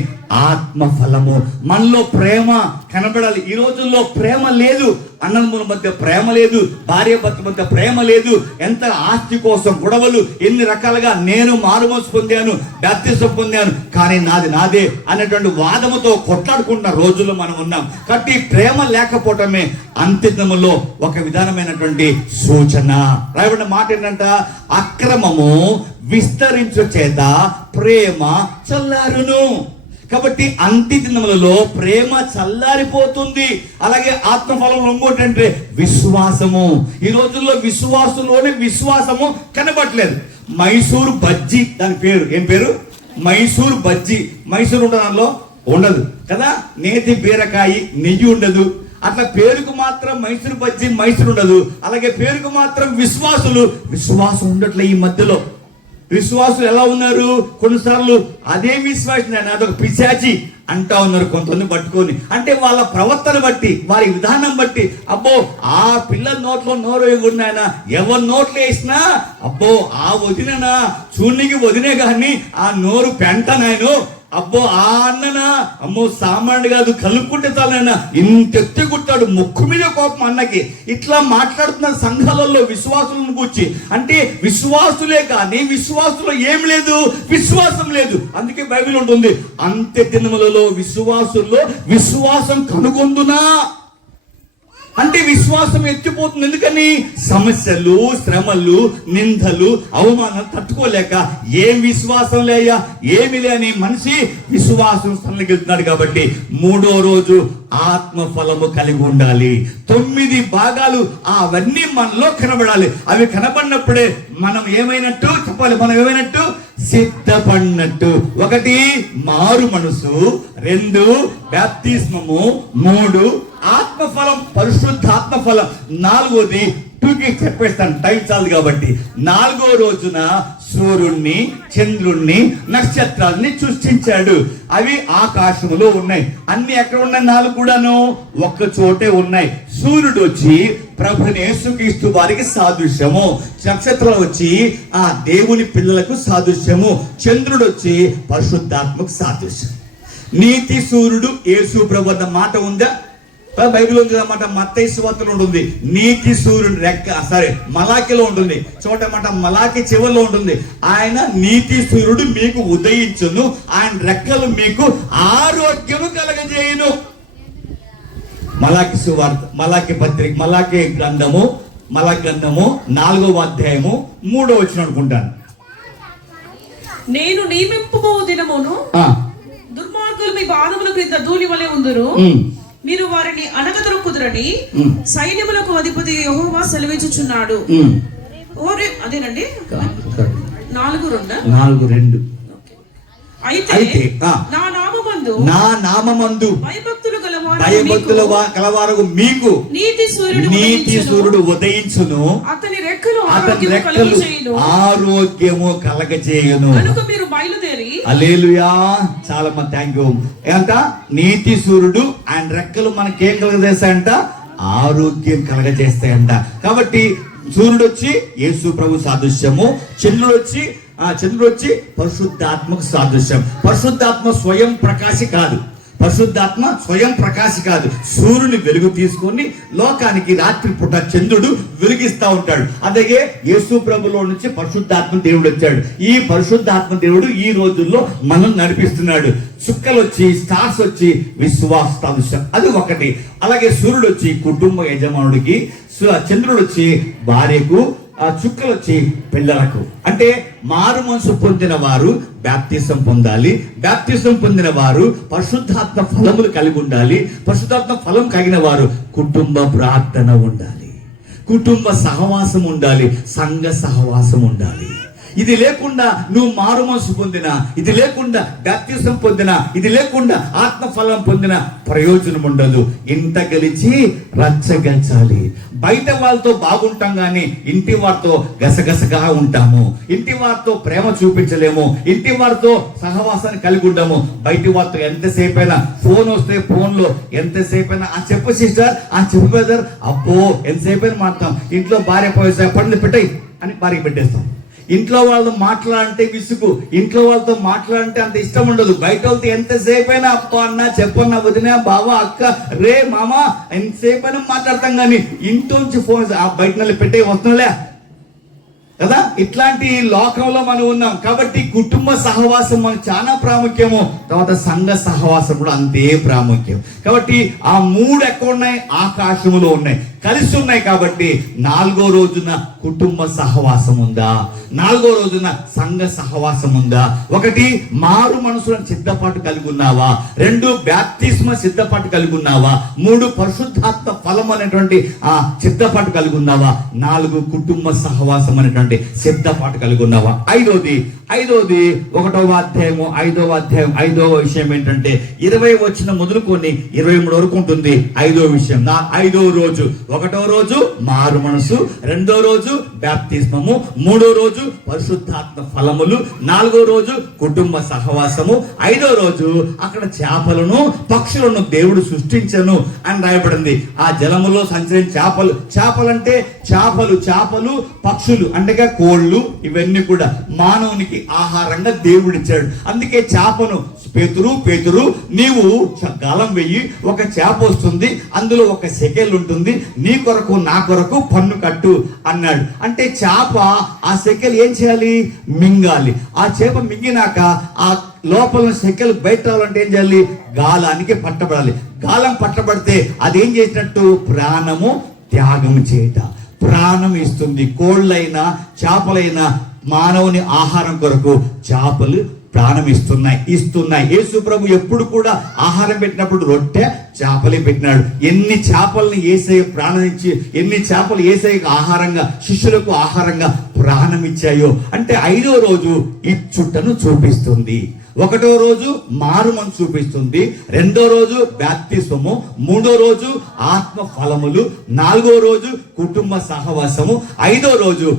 ఆత్మ ఫలము. మనలో ప్రేమ కనబడాలి. ఈ రోజుల్లో ప్రేమ లేదు. అన్నదమ్ముల మధ్య ప్రేమ లేదు, భార్య భర్త మధ్య ప్రేమ లేదు. ఎంత ఆస్తి కోసం గొడవలు, ఎన్ని రకాలుగా. నేను మారుమనసు పొందాను, బాప్తిసం పొందాను, కానీ నాదే అనేటువంటి వాదముతో కొట్లాడుకుంటున్న రోజుల్లో మనం ఉన్నాం. కాబట్టి ప్రేమ లేకపోవటమే అంత్యములో ఒక విధానమైనటువంటి సూచన. రాయబడిన మాట ఏంటంట? అక్రమము విస్తరించు చేత ప్రేమ చల్లారును. కాబట్టి అంత్య దినములలో ప్రేమ చల్లారిపోతుంది. అలాగే ఆత్మఫలంలో ఇంకోటి అంటే విశ్వాసము. ఈ రోజుల్లో విశ్వాసము కనబడట్లేదు. మైసూరు బజ్జీ, దాని పేరు ఏం పేరు? మైసూరు బజ్జీ. మైసూరు ఉండడంలో ఉండదు కదా. నేతి బీరకాయ, నెయ్యి ఉండదు. అట్లా పేరుకు మాత్రం మైసూరు బజ్జీ, మైసూరు ఉండదు. అలాగే పేరుకు మాత్రం విశ్వాసం ఉండట్లే. ఈ మధ్యలో విశ్వాసులు ఎలా ఉన్నారు? కొన్నిసార్లు అదే విశ్వాసం అదొక పిశాచి అంటా ఉన్నారు కొంతమంది పట్టుకొని. అంటే వాళ్ళ ప్రవర్తన బట్టి, వారి విధానం బట్టి, అబ్బో ఆ పిల్లల నోట్లో నోరు వేయకున్నాయన, ఎవరి నోట్లో వేసినా అబ్బో ఆ వదిననా, చూనికి వదినే గాని ఆ నోరు పెంటనాయను, అబ్బో ఆ అన్ననా, అమ్మో సామాన్యుడు కాదు, కలుపుకుంటే చాలైనా ఇంతెత్తి కుట్టాడు, ముక్కు మీద కోపం అన్నకి. ఇట్లా మాట్లాడుతున్న సంఘాలలో విశ్వాసులను కూర్చి. అంటే విశ్వాసులే కానీ విశ్వాసులో ఏం లేదు, విశ్వాసం లేదు. అందుకే బైబిల్ ఉంటుంది, అంత్య దినములలో విశ్వాసుల్లో విశ్వాసం కనుగొందునా. అంటే విశ్వాసం ఎత్తిపోతుంది. ఎందుకని? సమస్యలు, శ్రమలు, నిందలు, అవమానాలు తట్టుకోలేక ఏం విశ్వాసం లేయా, ఏమి లేని మనిషి విశ్వాసం సన్నగిలుతున్నాడు. కాబట్టి 3వ రోజు ఆత్మఫలము కలిగి ఉండాలి. 9 భాగాలు అవన్నీ మనలో కనబడాలి. అవి కనబడినప్పుడే మనం ఏమైనట్టు చెప్పాలి, మనం ఏమైనట్టు సిద్ధపడినట్టు. 1 మారు మనసు, 2 బాప్తిస్మము, 3 ఆత్మఫలం, పరిశుద్ధాత్మ ఫలం, 4వది 2కి చెప్పేస్తాను, టైం చాలు కాబట్టి. 4వ రోజున సూర్యుణ్ణి, చంద్రుణ్ణి, నక్షత్రాలని సృష్టించాడు. అవి ఆకాశములో ఉన్నాయి. అన్ని ఎక్కడ ఉన్నాయి? 4 కూడాను ఒక్క చోటే ఉన్నాయి. సూర్యుడు వచ్చి ప్రభుని యేసుక్రీస్తు వారికి సాదృశ్యము, నక్షత్రాలు వచ్చి ఆ దేవుని పిల్లలకు సాదృశ్యము, చంద్రుడు వచ్చి పరిశుద్ధాత్మకు సాదృశ్యం. నీతి సూర్యుడు యేసు ప్రభు అన్న మాట ఉందా? బైబిల్ ఉంది అన్నమాట. మత్తయి సువార్తలో ఉంటుంది నీతి సూర్యుని రెక్క, సరే మలాకిలో ఉంటుంది చూడమాట, మలాకి చివరిలో ఉంటుంది ఆయన నీతి సూర్యుడు మీకు ఉదయించును, ఆయన రెక్కలు మీకు ఆరోగ్యము కలగజేయును. మలాకి సువార్త, మలాకి పత్రిక, మలాకి గ్రంథము 4వ అధ్యాయము 3వ వచనం అనుకుంటాను. నేను నియమింపు దినమును దుర్మార్గులు మీ పాదముల క్రింద ధూళి వలె ఉందురు, మీరు వారిని అనగదొరుకుదురని సైన్యములకు అధిపతి యెహోవా సెలవిచ్చుచున్నాడు. అదేనండి 4:2. అయితే నా నామమందు భయభక్తులు కలవారు మీకు నీతి సూర్యుడు ఉదయించును, అతని రెక్కలు ఆరోగ్యము కలగజేయును. కనుక మీరు బయలుదేరి. హల్లెలూయా. చాలా మంది థ్యాంక్ యూ. ఏంట నీతి సూర్యుడు ఆయన రెక్కలు మనకేం కలగజేస్తాయంట? ఆరోగ్యం కలగజేస్తాయంట. కాబట్టి సూర్యుడు వచ్చి యేసు ప్రభు సాదృశ్యము, చంద్రుడు వచ్చి పరిశుద్ధాత్మకు సాదృశ్యం. పరిశుద్ధాత్మ స్వయం ప్రకాశి కాదు, పరిశుద్ధాత్మ స్వయం ప్రకాశి కాదు. సూర్యుని వెలుగు తీసుకొని లోకానికి రాత్రి పూట చంద్రుడు వెలిగిస్తా ఉంటాడు. అలాగే యేసు ప్రభులో నుంచి పరిశుద్ధాత్మ దేవుడు వచ్చాడు. ఈ పరిశుద్ధాత్మ దేవుడు ఈ రోజుల్లో మనం నడిపిస్తున్నాడు. చుక్కలు వచ్చి, స్టార్స్ వచ్చి విశ్వాస సాదృశ్యం, అది ఒకటి. అలాగే సూర్యుడు వచ్చి కుటుంబ యజమానుడికి, చంద్రుడు వచ్చి భార్యకు, ఆ చుక్కలు వచ్చి పిల్లలకు. అంటే మారు మనసు పొందిన వారు బాప్తిసం పొందాలి, బాప్తిసం పొందిన వారు పరిశుద్ధాత్మ ఫలములు కలిగి ఉండాలి, పరిశుద్ధాత్మ ఫలం కలిగిన వారు కుటుంబ ప్రార్థన ఉండాలి, కుటుంబ సహవాసం ఉండాలి, సంఘ సహవాసం ఉండాలి. ఇది లేకుండా నువ్వు మారు మనసు పొందిన, ఇది లేకుండా బాప్తిసం పొందిన, ఇది లేకుండా ఆత్మఫలం పొందిన ప్రయోజనం ఉండదు. ఇంట గెలిచి రచ్చగెలిచాలి. బయట వాళ్ళతో బాగుంటాం కానీ ఇంటి వారితో గసగసగా ఉంటాము, ఇంటి వారితో ప్రేమ చూపించలేము, ఇంటి వారితో సహవాసాన్ని కలిగి ఉంటాము. బయటి వారితో ఎంతసేపైనా ఫోన్ వస్తే ఫోన్లో ఎంతసేపైనా ఆ చెప్పు సిస్టర్, ఆ చెప్పు బ్రదర్, అబ్బో ఎంతసేపైనా మాట్లాడతాం. ఇంట్లో భార్య పోయేసా పనులు పెట్టాయి అని భార్య పెట్టేస్తాం. ఇంట్లో వాళ్ళతో మాట్లాడంటే విసుగు, ఇంట్లో వాళ్ళతో మాట్లాడంటే అంత ఇష్టం ఉండదు. బయట వాళ్ళతో ఎంతసేపు అయినా అప్ప అన్న, చెప్పన్న, వదిన, బావ, అక్క, రే మామ ఎంతసేపు అయినా మాట్లాడతాం. కానీ ఇంట్లోంచి ఫోన్ బయట పెట్టే వస్తువులే కదా. ఇట్లాంటి లోకంలో మనం ఉన్నాం. కాబట్టి కుటుంబ సహవాసం మనకు చాలా ప్రాముఖ్యము. తర్వాత సంఘ సహవాసం కూడా అంతే ప్రాముఖ్యం. కాబట్టి ఆ 3 ఎక్కడ ఉన్నాయి? ఆకాశములో ఉన్నాయి, కలిసి ఉన్నాయి. కాబట్టి 4వ రోజున కుటుంబ సహవాసం ఉందా? 4వ రోజున సంఘ సహవాసం ఉందా? 1 మారు మనసులను సిద్ధపాటు కలిగి ఉన్నావా? 2 బాప్తిస్మ సిద్ధపాటు కలిగి ఉన్నావా? 3 పరిశుద్ధాత్మ ఫలం అనేటువంటి ఆ సిద్ధపాటు కలిగి ఉన్నావా? 4 కుటుంబ సహవాసం అనేటువంటి సిద్ధపాటు కలిగి ఉన్నావా? 5వది 1వ అధ్యాయము 5వ అధ్యాయం 5వ విషయం ఏంటంటే 20 వచనం మొదలుకొని 23 వరకు ఉంటుంది. 5వ విషయం 5వ రోజు. 1వ రోజు మారు మనసు, 2వ రోజు బాప్తిస్మము, 3వ రోజు పరిశుద్ధాత్మ ఫలములు, 4వ రోజు కుటుంబ సహవాసము, 5వ రోజు అక్కడ చేపలను పక్షులను దేవుడు సృష్టించను అని రాయబడింది. ఆ జలములో సంచరించే చేపలంటే చేపలు పక్షులు అంటే కోళ్ళు, ఇవన్నీ కూడా మానవునికి ఆహారంగా దేవుడిచ్చాడు. అందుకే చేపను పేతురు నీవు గాలం వెయ్యి, ఒక చేప వస్తుంది, అందులో 1 సెకెల్ ఉంటుంది, నీ కొరకు నా కొరకు పన్ను కట్టు అన్నాడు. అంటే చేప ఆ సెకెల్ ఏం చేయాలి? మింగాలి. ఆ చేప మింగినాక ఆ లోపల సెకెల్ బయట రావాలంటే ఏం చేయాలి? గాలానికి పట్టబడాలి. గాలం పట్టబడితే అదేం చేసినట్టు? ప్రాణము త్యాగం చేయట, ప్రాణం ఇస్తుంది. కోళ్ళైనా చేపలైనా మానవుని ఆహారం కొరకు చేపలు ప్రాణం ఇస్తున్నాయి. యేసు ప్రభు ఎప్పుడు కూడా ఆహారం పెట్టినప్పుడు రొట్టె చేపలే పెట్టినాడు. ఎన్ని చేపల్ని యేసయ్య ప్రాణం ఇచ్చి, ఎన్ని చేపలు యేసయ్యకు ఆహారంగా, శిష్యులకు ఆహారంగా ప్రాణం ఇచ్చాయో అంటే 5వ రోజు ఇచ్చుటను చూపిస్తుంది. 1వ రోజు మారుమని చూపిస్తుంది, 2వ రోజు బాప్తిస్మము, 3వ రోజు ఆత్మ ఫలములు, 4వ రోజు కుటుంబ సహవాసము, 5వ రోజు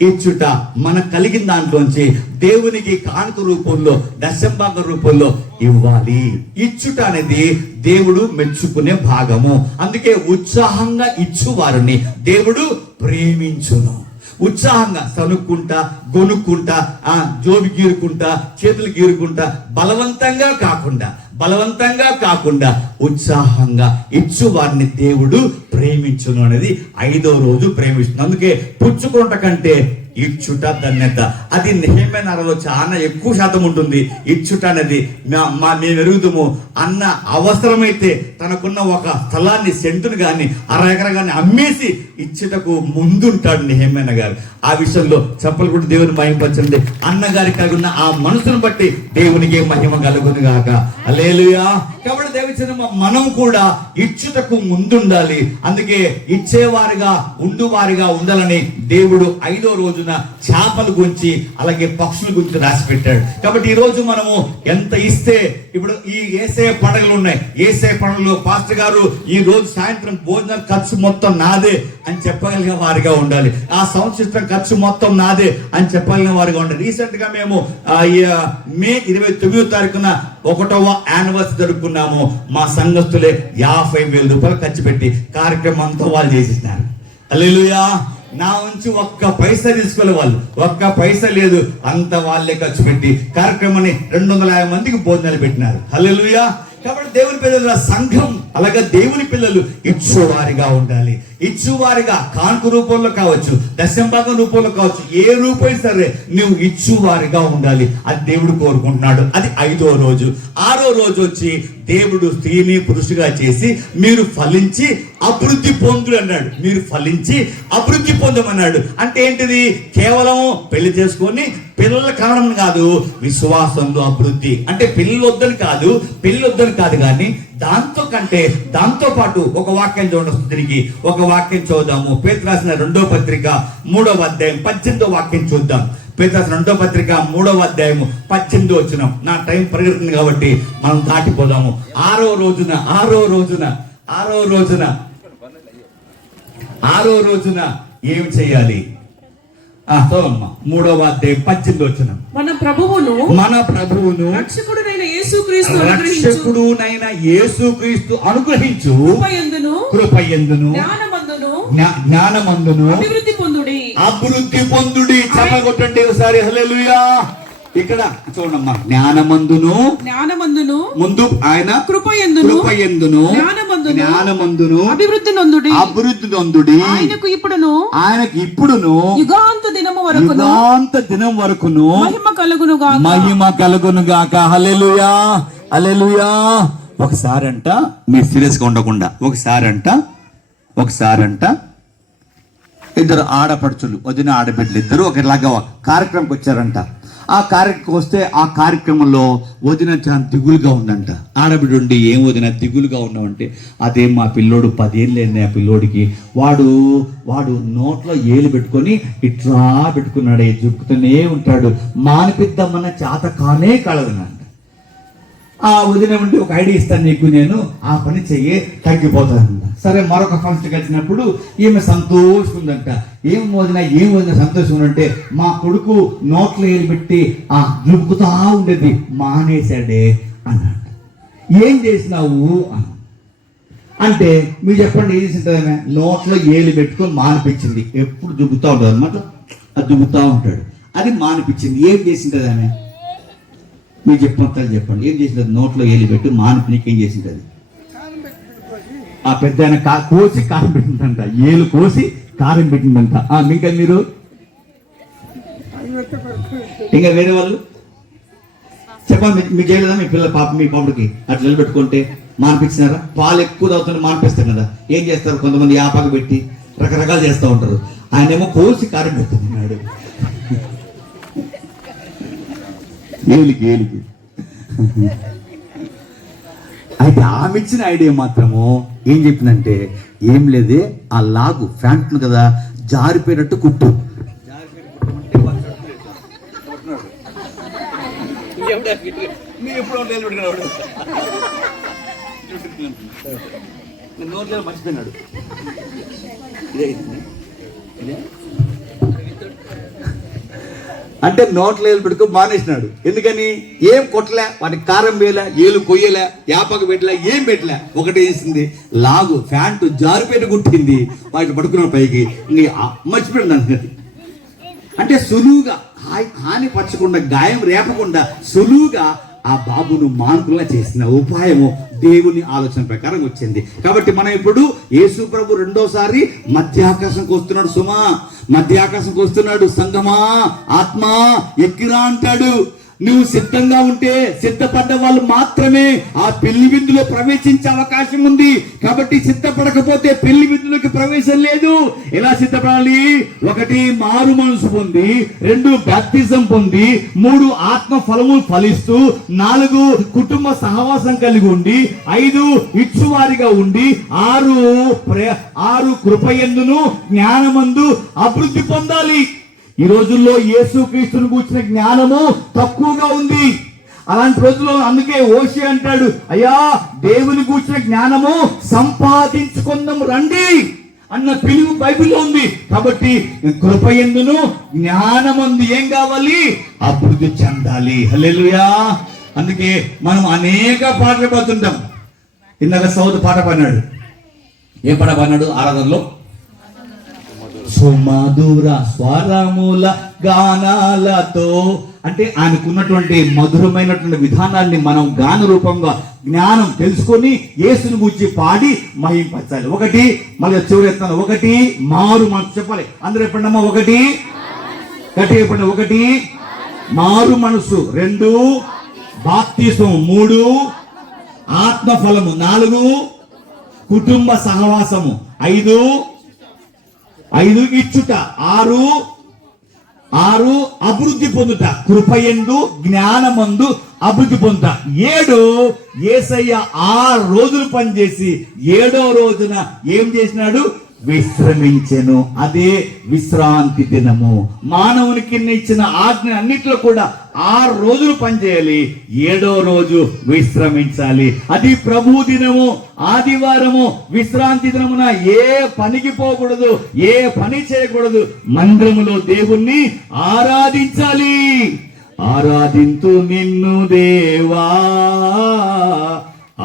ఇచ్చుట మన కలిగిన దాంట్లోంచి దేవునికి కానుక రూపంలో, దశంభాగ రూపంలో ఇవ్వాలి. ఇచ్చుట అనేది దేవుడు మెచ్చుకునే భాగము. అందుకే ఉత్సాహంగా ఇచ్చు వారిని దేవుడు ప్రేమించును. ఉత్సాహంగా సనుక్కుంటా, గొనుక్కుంటా, జోబి గీరుకుంటా, చేతులు గీరుకుంటా, బలవంతంగా కాకుండా బలవంతంగా కాకుండా ఉత్సాహంగా ఇచ్చు వారిని దేవుడు ప్రేమించును అనేది 5వ రోజు ప్రేమిస్తుంది. అందుకే పుచ్చుకుంట కంటే ఇచ్చుట ధన్యత. అది నెహెమ్యా నగరంలో చాలా ఎక్కువ శాతం ఉంటుంది. ఇచ్చుట అనేది మేము ఎరుగుదాము అన్న అవసరమైతే తనకున్న ఒక స్థలాన్ని, సెంటును కానీ 1/2 ఎకరా కానీ అమ్మేసి ఇచ్చుటకు ముందుంటాడు నెహెమ్యా గారు. ఆ విషయంలో చెప్పలు కూడా దేవుని మహిమపరచండి. అన్నగారికి కలిగి ఉన్న ఆ మనసును బట్టి దేవునికి మహిమ కలుగును గాక. హల్లెలూయా. కాబట్టి దేవచన మనం కూడా ఇచ్చుటకు ముందుండాలి. అందుకే ఇచ్చేవారిగా ఉండువారిగా ఉండాలని దేవుడు 5వ రోజున చేపల గురించి అలాగే పక్షుల గురించి రాసి పెట్టాడు. కాబట్టి ఈ రోజు మనము ఎంత ఇస్తే, ఇప్పుడు ఈ ఏసే పండుగలు ఉన్నాయి, ఏసే పండుగలు పాస్టర్ గారు ఈ రోజు సాయంత్రం భోజనం ఖర్చు మొత్తం నాదే అని చెప్పగలిగిన వారిగా ఉండాలి. ఆ సంవత్సరం ఖర్చు మొత్తం నాదే అని చెప్పగలిగిన వారిగా ఉండాలి. రీసెంట్ గా మేము మే 29వ తారీఖున 1వ యానివర్సరీ జరుపుకున్నాము. మా సంఘస్థులే 50,000 రూపాయలు ఖర్చు పెట్టి కార్యక్రమం అంతా వాళ్ళు చేసేసినారు. హల్లెలూయా. నా నుంచి ఒక్క పైసా తీసుకోలే వాళ్ళు, ఒక్క పైసా లేదు, అంత వాళ్ళే ఖర్చు పెట్టి కార్యక్రమాన్ని 250 మందికి భోజనాలు పెట్టినారు. హల్లెలూయా. కాబట్టి దేవుని పిల్లల సంఘం అలాగే దేవుని పిల్లలు ఇచ్చువారిగా ఉండాలి. ఇచ్చువారిగా కానుక రూపంలో కావచ్చు, దశంభాగం రూపంలో కావచ్చు, ఏ రూపం సరే నువ్వు ఇచ్చువారిగా ఉండాలి. అది దేవుడు కోరుకుంటున్నాడు. అది 5వ రోజు. 6వ రోజు వచ్చి దేవుడు స్త్రీని పురుషుగా చేసి మీరు ఫలించి అభివృద్ధి పొందుడు అన్నాడు. మీరు ఫలించి అభివృద్ధి పొందమన్నాడు. అంటే ఏంటిది? కేవలం పెళ్లి చేసుకొని పిల్లల కారణం కాదు, విశ్వాసంలో అభివృద్ధి. అంటే పిల్లలు వద్దని కాదు కానీ దాంతో పాటు ఒక వాక్యం చూడండి. తిరిగి ఒక వాక్యం చూద్దాము. పేతురు రాసిన 2వ పత్రిక 3వ అధ్యాయం 18వ వాక్యం చూద్దాం. పేతురు రాసిన 2వ పత్రిక 3వ అధ్యాయం 18వ వచనం. నా టైం పరిగెడుతుంది కాబట్టి మనం దాటిపోదాము. 6వ రోజున ఏమి చేయాలి? 3వ అధ్యాయం 18వ వచనం. మన ప్రభువును రక్షకుడునైన యేసుక్రీస్తు అనుగ్రహించు కృపయందును జ్ఞానమందును అభివృద్ధి పొందుడి. చెప్పగొట్టండి ఒకసారి. హల్లెలూయా. ఇక్కడ చూడమ్మా, జ్ఞానమందును ముందు ఆయన కృపయందును జ్ఞానమందును అభివృద్ధి నొందుడి. ఆయనకు ఇప్పుడును యుగాంత దినం వరకును మహిమ కలుగును గాక. హల్లెలూయా. హల్లెలూయా. ఒకసారంట మీరు సీరియస్ గా ఉండకుండా, ఒకసారంట ఇద్దరు ఆడపడుచులు, వదిన ఆడబిడ్డలు ఇద్దరు ఒకలాగా కార్యక్రమంకి వచ్చారంట. ఆ కార్యక్రమం వస్తే ఆ కార్యక్రమంలో వదిన చాలా దిగులుగా ఉందంట. ఆడబిడ్డ ఉండి, ఏం వదిన దిగులుగా ఉన్నామంటే, అదే మా పిల్లోడు 10 ఏళ్ళు అయింది ఆ పిల్లోడికి, వాడు నోట్లో ఏలు పెట్టుకొని ఇట్లా పెట్టుకున్నాడు, జుక్కుతూనే ఉంటాడు, మానిపిద్దామన్న చేత కానే కలదనంట. ఆ వదిన ఉండి ఒక ఐడియా ఇస్తాను నీకు, నేను ఆ పని చెయ్యి తగ్గిపోతానంట. సరే, మరొక ఫంక్షన్ కలిసినప్పుడు ఈమె సంతోషందంట. ఏం వదిన సంతోషం అంటే, మా కొడుకు నోట్లో ఏలు పెట్టి దులుపుకుతా ఉండేది మానేశాడే అన్నాడు. ఏం చేసినావు అని అంటే, మీరు చెప్పండి ఏం చేసింటుంది ఆమె? నోట్లో ఏలు పెట్టుకొని మానిపించింది. ఎప్పుడు దుబ్బుతా ఉంటుంది అనమాట, అది దుబ్బుతా ఉంటాడు, అది మానిపించింది. ఏం చేసింటుంది ఆమె? మీరు చెప్పండి ఏం చేసింది? నోట్లో ఏలు పెట్టి మానిపినికి ఏం చేసింటుంది? ఆ పెద్ద ఆయన కోసి కారం పెట్టిందంట, ఏలు కోసి కారం పెట్టిందంట. ఇంకా మీరు ఇంకా వేరే వాళ్ళు చెప్పండి, మీకు చేయలేదా? మీ పిల్లల మీ పాపడికి అట్లా నిలబెట్టుకుంటే మానిపించినారా? పాలు ఎక్కువ తాగుతుంటే మానిపిస్తారు కదా. ఏం చేస్తారు? కొంతమంది యాపాకు పెట్టి రకరకాలు చేస్తూ ఉంటారు. ఆయనేమో కోసి కారం పెడుతున్నాడు ఏలికి. అయితే ఆమె ఇచ్చిన ఐడియా మాత్రము ఏం చెప్పిందంటే, ఏం లేదే, ఆ లాగు ఫ్యాంట్ కదా జారిపోయినట్టు కుట్టు. మర్చిపోయినాడు. అంటే నోట్లో ఏలు పెట్టుకో మానేసినాడు. ఎందుకని? ఏం కొట్టలే, వాటికి కారం వేయలే, ఏలు కొయ్యలే, యాపకు పెట్టలే, ఏం పెట్టలే. ఒకటి వేసింది, లాగు ఫ్యాంటు జారిపోయిన కుట్టింది, వాటిని పడుకున్న పైకి మర్చిపోయింది దానికి. అంటే సులువుగా హాని పరచకుండా, గాయం రేపకుండా సులువుగా ఆ బాబును మానుకులా చేసిన ఉపాయము దేవుని ఆలోచన ప్రకారం వచ్చింది. కాబట్టి మనం ఇప్పుడు యేసు ప్రభు రెండోసారి మధ్యాకాశంకి వస్తున్నాడు. సుమా, మధ్యాకాశంకి వస్తున్నాడు. సంగమా, ఆత్మ ఎక్కిరా అంటాడు. నువ్వు సిద్ధంగా ఉంటే, సిద్ధపడ్డ వాళ్ళు మాత్రమే ఆ పెళ్లి విందులో ప్రవేశించే అవకాశం ఉంది. కాబట్టి సిద్ధపడకపోతే పెళ్లి విందులోకి ప్రవేశం లేదు. ఎలా సిద్ధపడాలి? 1 మారు మనసు పొంది, 2 బాప్తిజం పొంది, 3 ఆత్మ ఫలములు ఫలిస్తూ, 4 కుటుంబ సహవాసం కలిగి ఉండి, 5 ఇచ్చువారిగా ఉండి, 6 కృపయందును జ్ఞానమందు అభివృద్ధి పొందాలి. ఈ రోజుల్లో యేసుక్రీస్తును కూర్చున్న జ్ఞానము తక్కువగా ఉంది. అలాంటి రోజుల్లో అందుకే ఓషి అంటాడు, అయ్యా దేవుని కూర్చున్న జ్ఞానము సంపాదించుకుందాం రండి అన్న పిలుపు బైబిల్లో ఉంది. కాబట్టి కృపయందును జ్ఞానమందు ఏం కావాలి? అభివృద్ధి చెందాలి. హల్లెలూయా. అందుకే మనం అనేక పాటలు పాడుతుంటాం. ఇందాక సౌద్ పాట పాడినాడు. ఏ పాట పాడినాడు ఆరాధనలో? సుమధుర స్వరముల గానాలతో, అంటే ఆయనకున్నటువంటి మధురమైనటువంటి విధానాన్ని మనం గాన రూపంగా జ్ఞానం తెలుసుకొని యేసుని గురించి పాడి మహింపరచాలి. 1 మళ్ళీ చివరి ఎత్తాను. 1 మారు మనసు చెప్పాలి. అందరూ ఎప్పుడమ్మా? 1 గట్టి ఎప్పుడు? 1 మారు మనసు, 2 బాప్తిసం, 3 ఆత్మ ఫలము, 4 కుటుంబ సహవాసము, 5 ఇచ్చుట, 6 అభివృద్ధి పొందుట, కృపయందు జ్ఞానమందు అభివృద్ధి పొందుట, 7 యేసయ్య 6 రోజులు పనిచేసి 7వ రోజున ఏం చేసినాడు? విశ్రమించెను. అదే విశ్రాంతి దినము. మానవునికి ఇచ్చిన ఆజ్ఞ అన్నిట్లో కూడా 6 రోజులు పనిచేయాలి, 7వ రోజు విశ్రమించాలి. అది ప్రభు దినము, ఆదివారము, విశ్రాంతి దినమున ఏ పనికి పోకూడదు, ఏ పని చేయకూడదు. మందిరములో దేవుణ్ణి ఆరాధించాలి. ఆరాధింతు నిన్ను దేవా,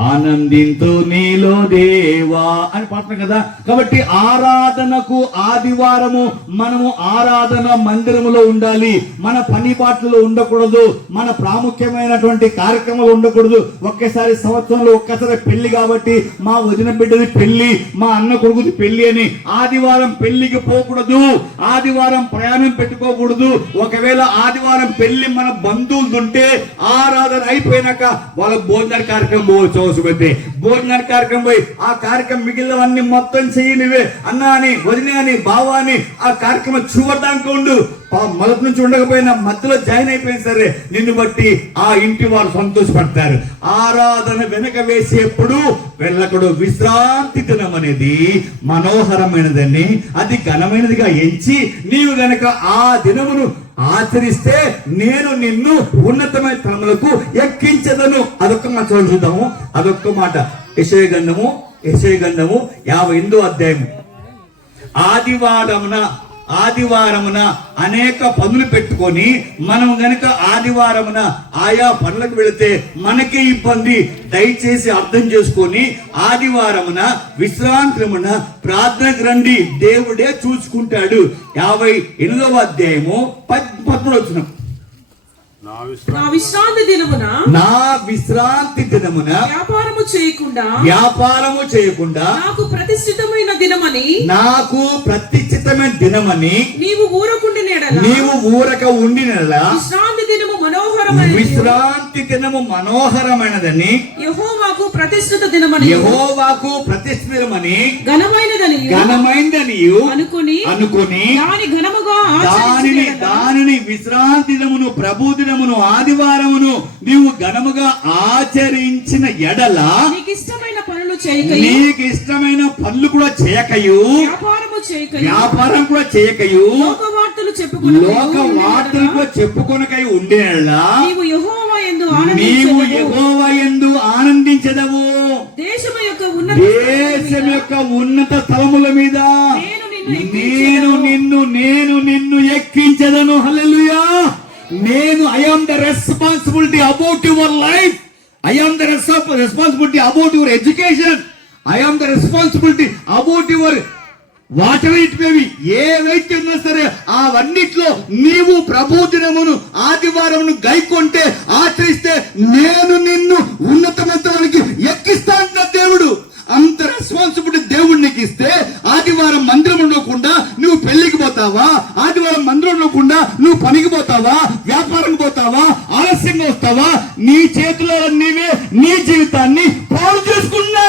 ఆనందింతు నీలో దేవా అని పాడుతున్నాం కదా. కాబట్టి ఆరాధనకు ఆదివారము మనము ఆరాధన మందిరములో ఉండాలి. మన పని బాటలో ఉండకూడదు, మన ప్రాముఖ్యమైనటువంటి కార్యక్రమాలు ఉండకూడదు. ఒక్కసారి సంవత్సరంలో ఒక్కసారి పెళ్లి కాబట్టి మా వదిన బిడ్డది పెళ్లి, మా అన్న కొడుకుది పెళ్లి అని ఆదివారం పెళ్లికి పోకూడదు. ఆదివారం ప్రయాణం పెట్టుకోకూడదు. ఒకవేళ ఆదివారం పెళ్లి మన బంధువులు ఉంటే ఆరాధన అయిపోయినాక వాళ్ళ భోజన కార్యక్రమం పోవచ్చు. భోజనానికి కార్యక్రమం పోయి ఆ కార్యక్రమం మిగిలినవన్నీ మొత్తం చెయ్యి నువ్వే, అన్న అని, వదిన అని, బావ అని ఆ కార్యక్రమం చూడడానికి ఉండు. మొదటి నుంచి ఉండకపోయినా మధ్యలో జాయిన్ అయిపోయింది సరే, నిన్ను బట్టి ఆ ఇంటి వారు సంతోషపడతారు. ఆరాధన వెనక వేసేప్పుడు వెళ్ళకూడదు. విశ్రాంతి దినం అనేది మనోహరమైనదని, అది ఘనమైనదిగా ఎంచి నీవు గనక ఆ దినమును ఆచరిస్తే నేను నిన్ను ఉన్నతమైన తలములకు ఎక్కించదను. అదొక్క మాట చూద్దాము. అదొక్క మాట. యెషయా గ్రంథము 58వ అధ్యాయము. ఆదివారమున అనేక పనులు పెట్టుకొని మనం గనక ఆదివారమున ఆయా పనులకు వెళితే మనకే ఇబ్బంది. దయచేసి అర్థం చేసుకొని ఆదివారమున విశ్రాంతిమున ప్రార్థనకు రండి, దేవుడే చూసుకుంటాడు. 58వ అధ్యాయము 13వ వచనం. నా విశ్రాంతి దినమున వ్యాపారము చేయకుండా నాకు ప్రతిష్ఠితమైన దినమని నీవు ఊరక ఉండినెడల విశ్రాంతి దినము మనోహరమైనదని యెహోవాకు ప్రతిష్ఠిత దినమని ఘనమైనదని అనుకొని దానిని విశ్రాంతి దినమును, ప్రభు దినమును, ఆదివారమును నీవు ఘనముగా ఆచరించిన ఎడల నీకు ఇష్టమైన పనులు కూడా చేయకయు, వ్యాపారం కూడా చేయకయు, లోక వార్తలు కూడా చెప్పుకొనకై ఉండేలా నీవు యెహోవా యందు ఆనందించెదవు. దేశం యొక్క ఉన్నత స్థలముల మీద నేను నిన్ను ఎక్కించెదను. హల్లెలూయా. I am the responsibility about your life. I am the responsibility about your education. I am the responsibility about your whatever it may be. ఏవైతే ఉన్నా సరే అవన్నిట్లో నీవు ప్రభు దినమును, ఆదివారమును గైకొంటే, ఆచరిస్తే నేను నిన్ను ఉన్నతమైనకి ఎక్కిస్తా అంటున్న దేవుడు. అంత రెస్పాన్సిబిలిటీ దేవుడు నీకు ఇస్తే ఆదివారం మందిరం ఉండకుండా నువ్వు పెళ్లికి పోతావా? ఆదివారం మందిరం ఉండకుండా నువ్వు పనికి పోతావా? వ్యాపారం పోతావా? ఆలస్యంగా వస్తావా? నీ చేతిలో నీవే నీ జీవితాన్ని పాడు చేసుకున్నా.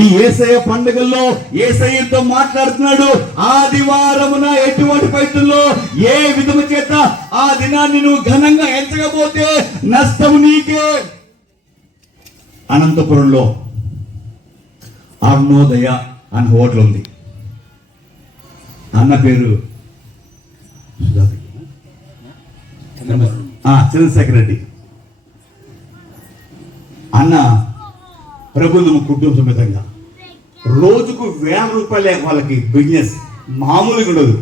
ఈ యేసయ్య పండుగల్లో యేసయ్యతో మాట్లాడుతున్నాడు. ఆదివారమున ఎటువంటి పరిస్థితుల్లో ఏ విధము చేత ఆ దినాన్ని నువ్వు ఘనంగా ఎంచకపోతే నష్టం నీకే. అనంతపురంలో అరుణోదయ అని హోటల్ ఉంది. అన్న పేరు చంద్రశేఖర్ రెడ్డి. అన్న ప్రభుత్వం కుటుంబ సమేతంగా రోజుకు 1000 రూపాయలే వాళ్ళకి బిజినెస్, మామూలుగా ఉండదు.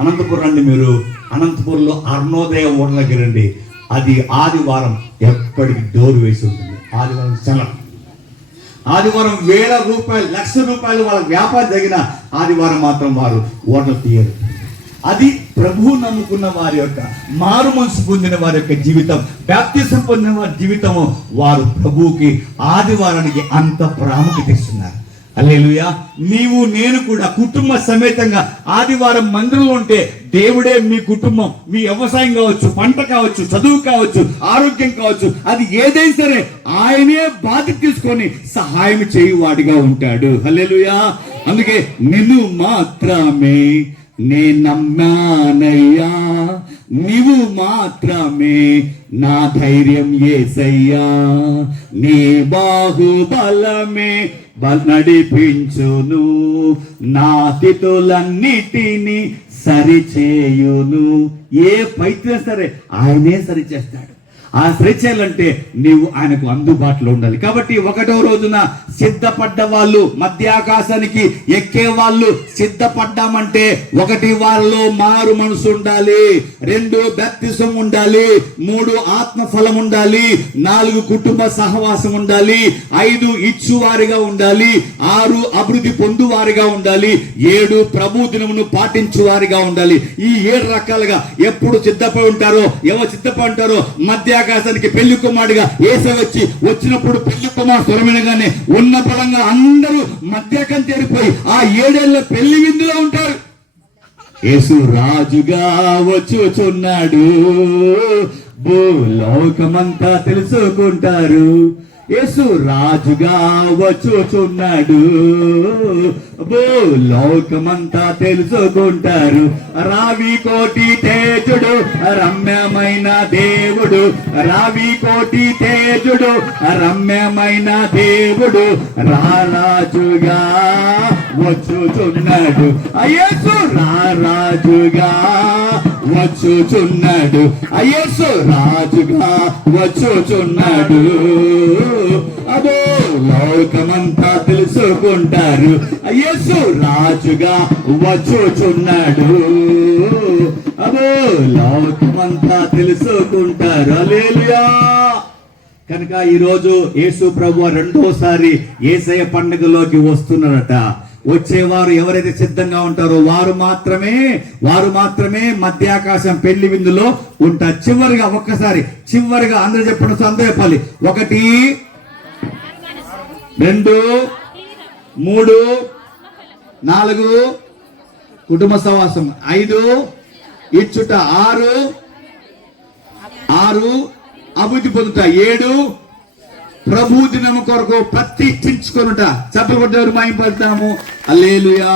అనంతపురం రండి మీరు, అనంతపురంలో అరుణోదయ హోటల్ దగ్గర రండి. అది ఆదివారం ఎప్పటికి డోర్ వేసి ఉంటుంది. ఆదివారం చలం. ఆదివారం 1000 రూపాయలు, 1,00,000 రూపాయలు వాళ్ళ వ్యాపారం జరిగిన ఆదివారం మాత్రం వారు హోటల్ తీయరు. అది ప్రభువు నమ్ముకున్న వారి యొక్క, మారు మనసు పొందిన వారి యొక్క జీవితం, బాప్తిసం పొందిన వారి జీవితము. వారు ప్రభువుకి ఆదివారానికి అంత ప్రాముఖ్యత ఇస్తున్నారు. హల్లెలూయా. నీవు నేను కూడా కుటుంబ సమేతంగా ఆదివారం మందిరంలో ఉంటే దేవుడే మీ కుటుంబం, మీ వ్యవసాయం కావచ్చు, పంట కావచ్చు, చదువు కావచ్చు, ఆరోగ్యం కావచ్చు, అది ఏదైనా సరే ఆయనే బాధ్యత తీసుకొని సహాయం చేయువాడిగా ఉంటాడు. హల్లెలూయా. అందుకే నిన్ను మాత్రమే నే నమ్మానయ్యా, నీవు మాత్రమే నా ధైర్యం యేసయ్యా, నీ బాహుబలమే నడిపించును, నా స్థితులన్నిటినీ సరిచేయును. ఏ పైతే సరే ఆయనే సరిచేస్తాడు. ఆ సరిచేయాలంటే నీవు ఆయనకు అందుబాటులో ఉండాలి. కాబట్టి 1వ రోజున సిద్ధపడ్డ వాళ్ళు, మధ్యాకాశానికి ఎక్కే వాళ్ళు సిద్ధపడ్డామంటే 1 వాళ్ళలో మారు మనసు ఉండాలి, 2 బాప్తిసం ఉండాలి, 3 ఆత్మఫలం ఉండాలి, 4 కుటుంబ సహవాసం ఉండాలి, 5 ఇచ్చువారిగా ఉండాలి, 6 అభివృద్ధి పొందువారిగా ఉండాలి, 7 ప్రభు దినమును పాటించువారిగా ఉండాలి. ఈ 7 రకాలుగా ఎప్పుడు సిద్ధపడి ఉంటారో, ఎవరు సిద్ధపడి ఉంటారో మధ్యాకాశానికి పెళ్లి కుమారుడిగా యేసు వచ్చినప్పుడు పెళ్లి కుమారుడు స్వరమినగానే ఉన్న బలంగా అందరూ మధ్యాకం చేరిపోయి ఆ 7 ఏళ్ళ పెళ్లి విందులో ఉంటారు. యేసు రాజుగా వచ్చుచున్నాడు, భూలోకమంతా తెలుసుకుంటారు. యేసు రాజుగా వచ్చుచున్నాడు, భూలోకమంతా తెలుసుకుంటారు. రావి కోటి తేజుడు రమ్యమైన దేవుడు, రావి కోటి తేజుడు రమ్యమైన దేవుడు రారాజుగా వచ్చుచున్నాడు. యేసు రారాజుగా వచ్చుచున్నాడు, యేసు రాజుగా వచ్చుచున్నాడు. అదో లోకమంతా తెలుసుకుంటారు, యేసు రాజుగా వచ్చుచున్నాడు. అదో లోకమంతా తెలుసుకుంటారు. హల్లెలూయా. కనుక ఈరోజు యేసు ప్రభువు 2వసారి యేసయ్య పండుగలోకి వస్తున్నారట. వచ్చేవారు ఎవరైతే సిద్ధంగా ఉంటారో వారు మాత్రమే మధ్యాకాశం పెళ్లి విందులో ఉంటారు. చివరిగా అందరూ చెప్పండి, అందరూ చెప్పాలి. 1, 2, 3, 4 కుటుంబ సహవాసం, 5 ఇచ్చుట, 6 అభివృద్ధి పొందుట, 7 ప్రభు దినము కొరకు ప్రతిష్ఠించుకొనుట. చెప్పలు కొట్టేవారు మాయింపడతాము. హల్లెలూయా.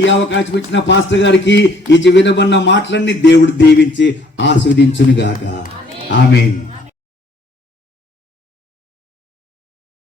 ఈ అవకాశం ఇచ్చిన పాస్టర్ గారికి ఈ వినబడిన మాటలన్నీ దేవుడు దీవించి ఆస్వాదించును గాక. ఆమేన్.